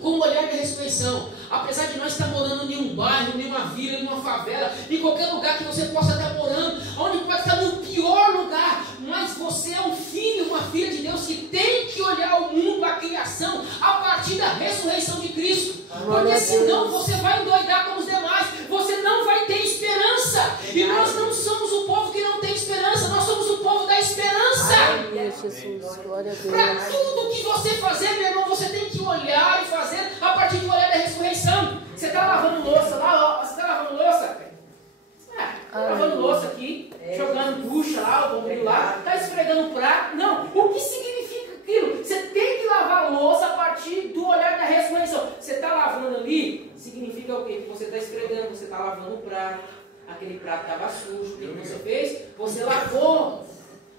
com o olhar da ressurreição. Apesar de nós estar morando em um bairro, em uma vila, em uma favela, em qualquer lugar que você possa estar morando, onde pode estar no pior lugar, mas você é um filho, uma filha de Deus que tem que olhar o mundo, a criação, a partir da ressurreição de Cristo. Porque senão você vai endoidar como os demais, você não vai ter esperança. E nós não somos o povo que não tem esperança, nós somos o povo da esperança. Para tudo que você fazer, meu irmão, você tem que olhar e fazer a partir do olhar da ressurreição. Você está lavando louça lá, você está lavando louça? Lavando louça aqui, jogando bucha lá, o bombril lá, está esfregando o prato. Não, o que significa aquilo? Você tem que lavar louça a partir do olhar da ressurreição. Você está lavando ali, significa o quê? Que você está esfregando, você está lavando o prato. Aquele prato estava sujo, o que você fez? Você lavou.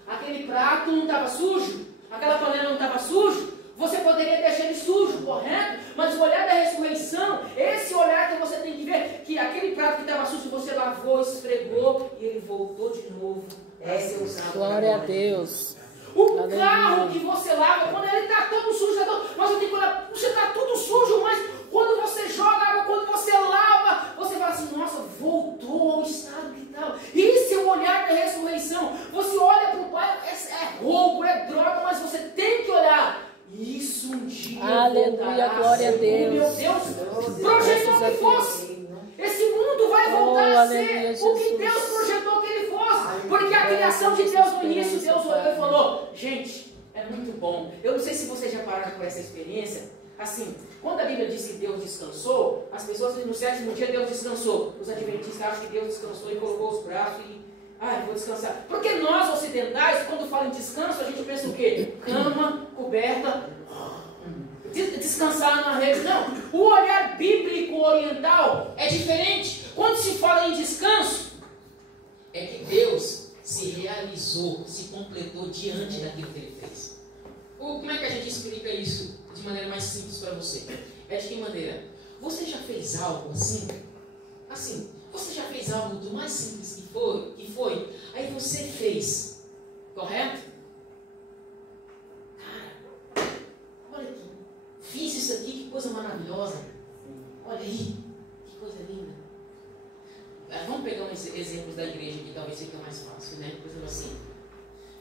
Aquele prato não estava sujo, aquela panela não estava sujo, você poderia deixar ele sujo, correto? Mas o olhar da ressurreição, esse olhar que você tem que ver, que aquele prato que estava sujo, você lavou, esfregou, e ele voltou de novo a ser usado. Glória a Deus. O carro que você lava, quando ele está todo sujo, mas eu tenho que olhar, você está tudo sujo, mas quando você joga água, quando você lava, você fala assim, nossa, voltou ao estado que estava. Esse é o olhar da ressurreição. Você olha para o pai, é roubo, é droga, mas você tem que olhar. Isso um dia aleluia, glória a Deus. Meu Deus, projetou que fosse. Esse mundo vai voltar a ser o que Deus projetou que ele fosse. Porque a criação de Deus no início, Deus olhou e falou, gente, é muito bom. Eu não sei se vocês já pararam por essa experiência. Assim, quando a Bíblia diz que Deus descansou, as pessoas dizem no sétimo dia Deus descansou. Os adventistas acham que Deus descansou e colocou os braços e vou descansar. Porque nós ocidentais, quando falam em descanso, a gente pensa o quê? Cama, coberta, descansar na rede. Não, o olhar bíblico oriental é diferente. Quando se fala em descanso, é que Deus se realizou, se completou diante daquilo que ele fez. Como é que a gente explica isso de maneira mais simples para você? É de que maneira? Você já fez algo assim? Assim, você já fez algo do mais simples que foi? Aí você fez, correto? Cara, olha aqui, fiz isso aqui, que coisa maravilhosa. Olha aí, que coisa linda. Vamos pegar uns exemplos da igreja que talvez fique mais fácil, né? Por exemplo assim,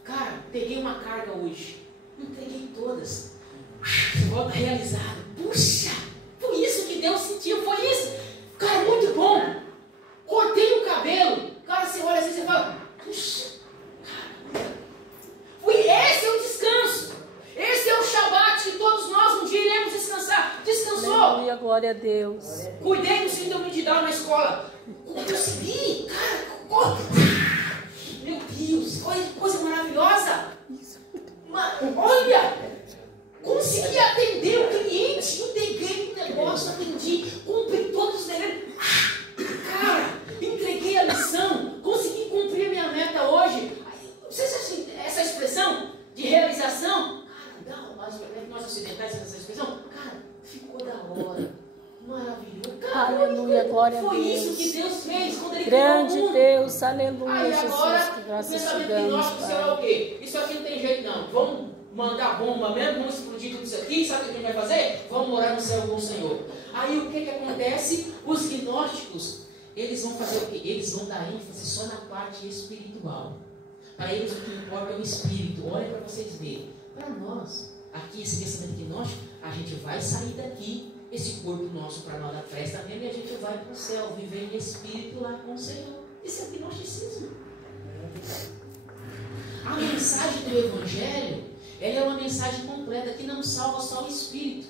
cara, peguei uma carga hoje, entreguei todas. Você volta realizado. Puxa, foi isso que Deus sentiu, foi isso. Cara, muito bom. Cortei o cabelo. Cara, você olha assim e você fala, puxa, cara, esse é o descanso. Esse é o Shabat que todos nós um dia iremos descansar. glória a Deus. Cuidei do síndrome de Down na escola. Consegui, cara. Meu Deus, olha que coisa maravilhosa. Olha, consegui atender o cliente, integrei o negócio, atendi, cumpri todos os deveres. Cara, entreguei a missão, consegui cumprir a minha meta hoje. Você acha essa expressão de realização? Cara, nós ocidentais temos essa expressão. Cara, ficou da hora. Maravilhoso. Cara, Aleluia, glória a Deus. Foi isso que Deus fez quando Ele Grande criou o mundo. Deus, aleluia, Aí Jesus, agora, que o graças te pensamento damos, nosso, sei lá Pai. o quê? Isso aqui não tem jeito não. Vamos mandar bomba mesmo, vamos explodir tudo isso aqui. Sabe o que a gente vai fazer? Vamos morar no céu com o Senhor. Aí o que acontece? Os gnósticos, eles vão fazer o quê? Eles vão dar ênfase só na parte espiritual. Para eles o que importa é o espírito. Olha para vocês verem. Para nós, aqui esse pensamento gnóstico, a gente vai sair daqui. Esse corpo nosso para nada presta mesmo e a gente vai para o céu, viver em espírito lá com o Senhor. Isso é gnosticismo. A mensagem do Evangelho, ela é uma mensagem completa que não salva só o espírito.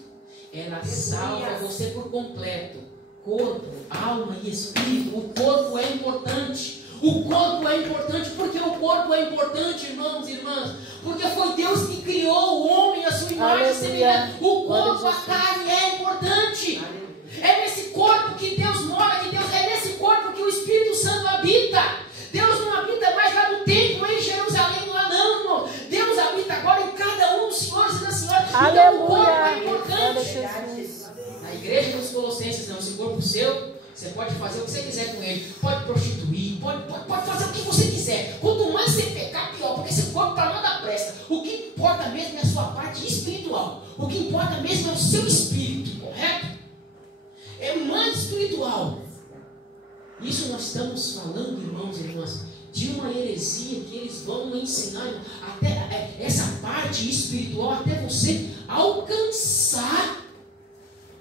Ela salva você por completo. Corpo, alma e espírito. O corpo é importante. O corpo é importante. Por que o corpo é importante, irmãos e irmãs? Porque foi Deus que criou o homem à sua imagem e semelhança. O corpo, a carne é importante. É nesse corpo que Deus mora, é nesse corpo que o Espírito Santo habita. Deus não habita mais lá no templo em Jerusalém, lá não, irmão. Deus habita agora em cada um dos senhores e das senhoras. Aleluia. Então o corpo é importante. Jesus. Na igreja dos Colossenses, não, esse corpo seu, você pode fazer o que você quiser com ele. Pode prostituir, pode fazer o que você quiser. Quanto mais você pecar, pior, porque esse corpo para nada presta. O que importa mesmo é a sua parte espiritual. O que importa mesmo é o seu espírito, correto? É mais espiritual. Isso nós estamos falando, irmãos e irmãs, de uma heresia que eles vão ensinar até essa parte espiritual, até você alcançar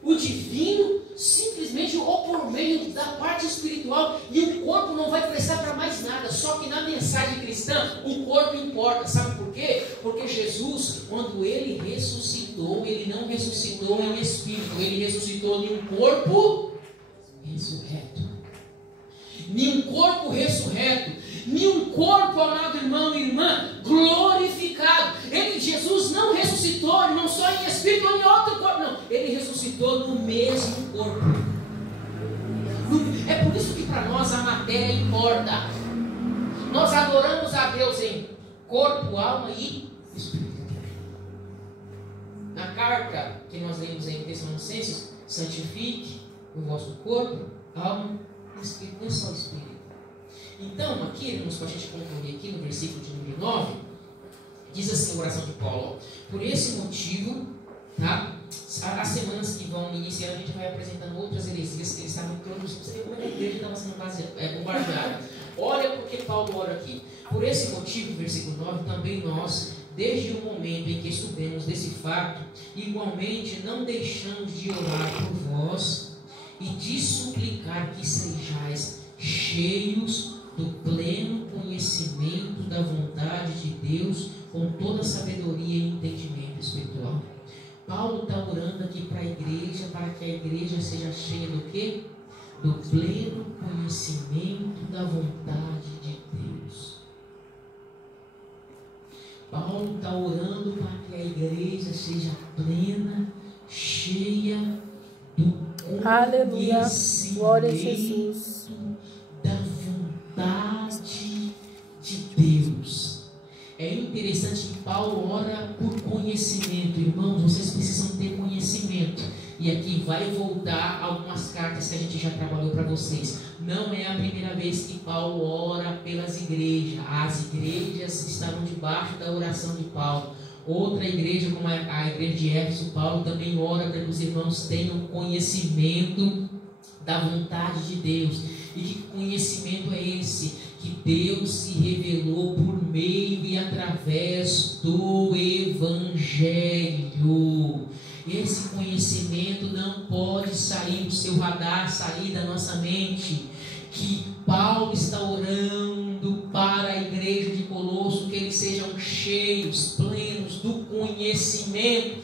o divino, simplesmente ou por meio da parte espiritual, e o corpo não vai prestar para mais nada. Só que na mensagem cristã o corpo importa. Sabe por quê? Porque Jesus, quando ele ressuscitou, ele não ressuscitou em espírito, ele ressuscitou em um corpo ressurreto. Em um corpo ressurreto, em um corpo, amado irmão e irmã, glorificado. Jesus não ressuscitou, não só em espírito ou em outro corpo, não. Ele ressuscitou no mesmo corpo. É por isso que para nós a matéria importa. Nós adoramos a Deus em corpo, alma e espírito. Na carta que nós lemos em Tessalonicenses, santifique o vosso corpo, alma e espírito. Não é só o espírito. Então, aqui, irmãos, para a gente concluir aqui no versículo de número 9, diz assim a oração de Paulo: por esse motivo, tá? As semanas que vão iniciar, a gente vai apresentando outras heresias que eles estavam introduzindo. Você vê como a igreja estava sendo bombardeada. Olha porque Paulo ora aqui. Por esse motivo, versículo 9, também nós, desde o momento em que soubemos desse fato, igualmente não deixamos de orar por vós e de suplicar que sejais cheios do pleno conhecimento da vontade de Deus, com toda sabedoria e entendimento espiritual. Paulo está orando aqui para a igreja, para que a igreja seja cheia do quê? Do pleno conhecimento da vontade de Deus. Paulo está orando para que a igreja seja plena, cheia do conhecimento glória a Jesus, da vontade de Deus. É interessante que Paulo ora por conhecimento. Irmãos, vocês precisam ter conhecimento. E aqui vai voltar algumas cartas que a gente já trabalhou para vocês. Não é a primeira vez que Paulo ora pelas igrejas. As igrejas estavam debaixo da oração de Paulo. Outra igreja, como a igreja de Éfeso, Paulo também ora para que os irmãos tenham conhecimento da vontade de Deus. E que conhecimento é esse? Que Deus se revelou por meio e através do Evangelho. Esse conhecimento não pode sair do seu radar, sair da nossa mente. Que Paulo está orando para a igreja de Colosso, que eles sejam cheios, plenos do conhecimento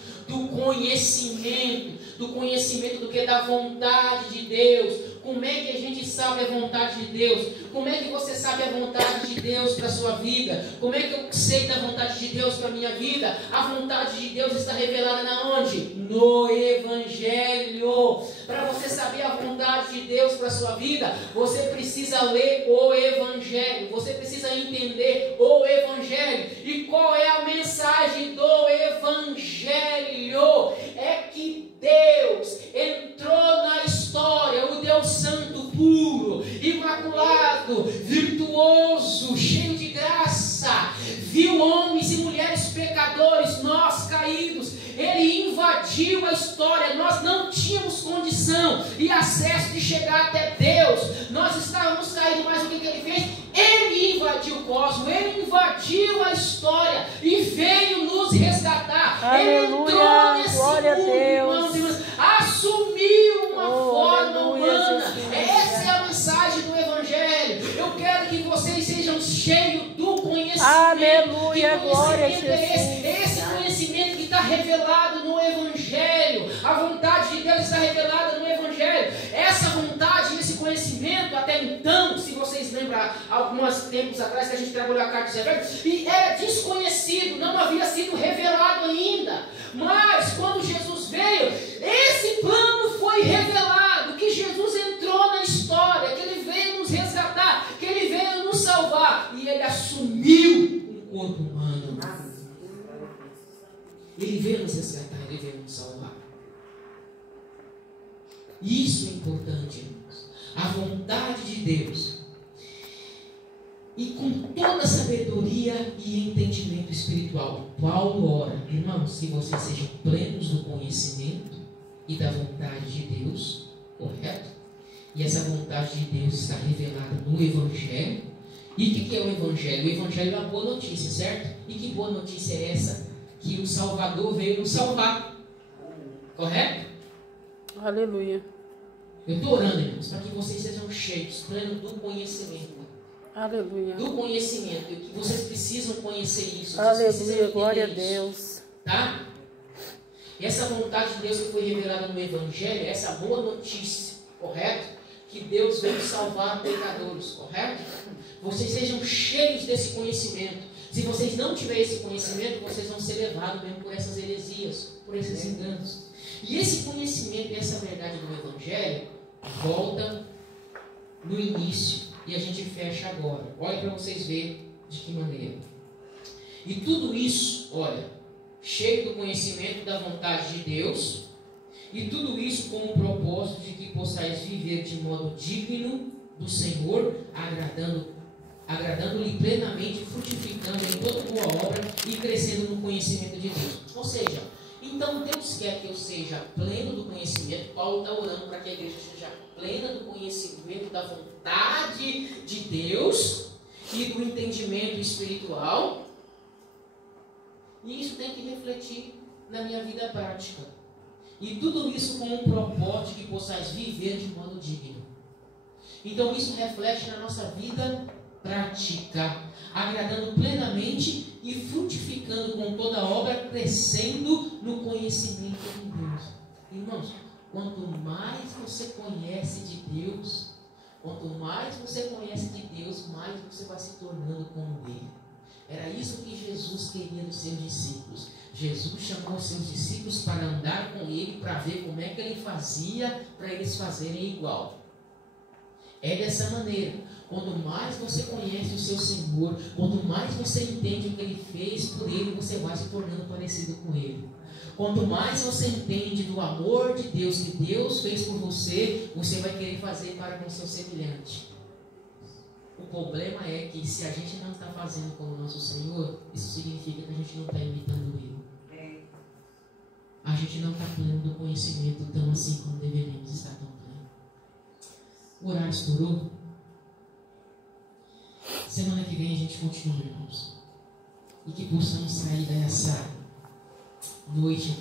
do conhecimento do que? Da vontade de Deus. Como é que a gente sabe a vontade de Deus? Como é que você sabe a vontade de Deus para a sua vida? Como é que eu sei da vontade de Deus para a minha vida? A vontade de Deus está revelada na onde? No Evangelho. Para você saber a vontade de Deus para a sua vida, você precisa ler o Evangelho. Você precisa entender o Evangelho. E qual é a mensagem do Evangelho? É que Deus entrou na história, o Deus Santo, puro, imaculado, virtuoso, cheio de graça, viu homens e mulheres pecadores, nós caídos. Ele invadiu a história. Nós não tínhamos condição e acesso de chegar até Deus. Nós estávamos caídos, mas o que ele fez? Ele invadiu o cosmos, ele invadiu a história e veio nos resgatar. Aleluia, ele entrou nesse glória mundo, a Deus. irmãos, assumiu uma forma aleluia, humana. Jesus. Essa é a mensagem do Evangelho. Eu quero que vocês sejam cheios do conhecimento. Aleluia, Que glória a conhecimento é Jesus. esse conhecimento que está revelado no Evangelho. A vontade de Deus está revelada no Evangelho. Essa vontade, esse conhecimento, até então, se vocês lembram, alguns tempos atrás que a gente trabalhou a carta dos Efésios, e era desconhecido, não havia sido revelado ainda. Mas quando Jesus veio, esse plano foi revelado, que Jesus entrou na história, que ele veio nos resgatar, que ele veio nos salvar, e ele assumiu um corpo humano. Ele veio nos resgatar, ele veio nos salvar. Isso é importante, irmãos. A vontade de Deus. E com toda sabedoria e entendimento espiritual. Paulo ora, irmãos, que vocês sejam plenos do conhecimento e da vontade de Deus, correto? E essa vontade de Deus está revelada no Evangelho. E o que é o Evangelho? O Evangelho é uma boa notícia, certo? E que boa notícia é essa? Que o Salvador veio nos salvar, correto? Aleluia. Eu estou orando, irmãos, para que vocês sejam cheios, plenos do conhecimento. Aleluia. Do conhecimento, e que vocês precisam conhecer isso. Vocês precisam Aleluia, entender glória a isso, Deus. tá? E essa vontade de Deus que foi revelada no Evangelho, é essa boa notícia, correto? Que Deus veio salvar pecadores, correto? Vocês sejam cheios desse conhecimento. Se vocês não tiverem esse conhecimento, vocês vão ser levados mesmo por essas heresias, por esses enganos. E esse conhecimento e essa verdade do Evangelho volta no início e a gente fecha agora. Olha para vocês verem de que maneira. E tudo isso, olha, cheio do conhecimento da vontade de Deus, e tudo isso com o propósito de que possais viver de modo digno do Senhor, agradando-lhe plenamente, frutificando em toda boa obra e crescendo no conhecimento de Deus. Ou seja, então Deus quer que eu seja pleno do conhecimento. Paulo está orando para que a igreja seja plena do conhecimento da vontade de Deus e do entendimento espiritual. E isso tem que refletir na minha vida prática. E tudo isso com o propósito de que possais viver de modo digno. Então isso reflete na nossa vida prática, agradando plenamente e frutificando com toda a obra, crescendo no conhecimento de Deus. Irmãos, quanto mais você conhece de Deus, quanto mais você conhece de Deus, mais você vai se tornando como Ele. Era isso que Jesus queria dos seus discípulos. Jesus chamou os seus discípulos para andar com Ele, para ver como é que Ele fazia, para eles fazerem igual. É dessa maneira. Quanto mais você conhece o seu Senhor, quanto mais você entende o que Ele fez por Ele, você vai se tornando parecido com Ele. Quanto mais você entende do amor de Deus que Deus fez por você, você vai querer fazer para com o seu semelhante. O problema é que se a gente não está fazendo com o nosso Senhor, isso significa que a gente não está imitando Ele. A gente não está pleno do conhecimento tão assim como deveríamos estar tão pleno. O horário estourou. Semana que vem a gente continua, irmãos. E que possamos sair dessa noite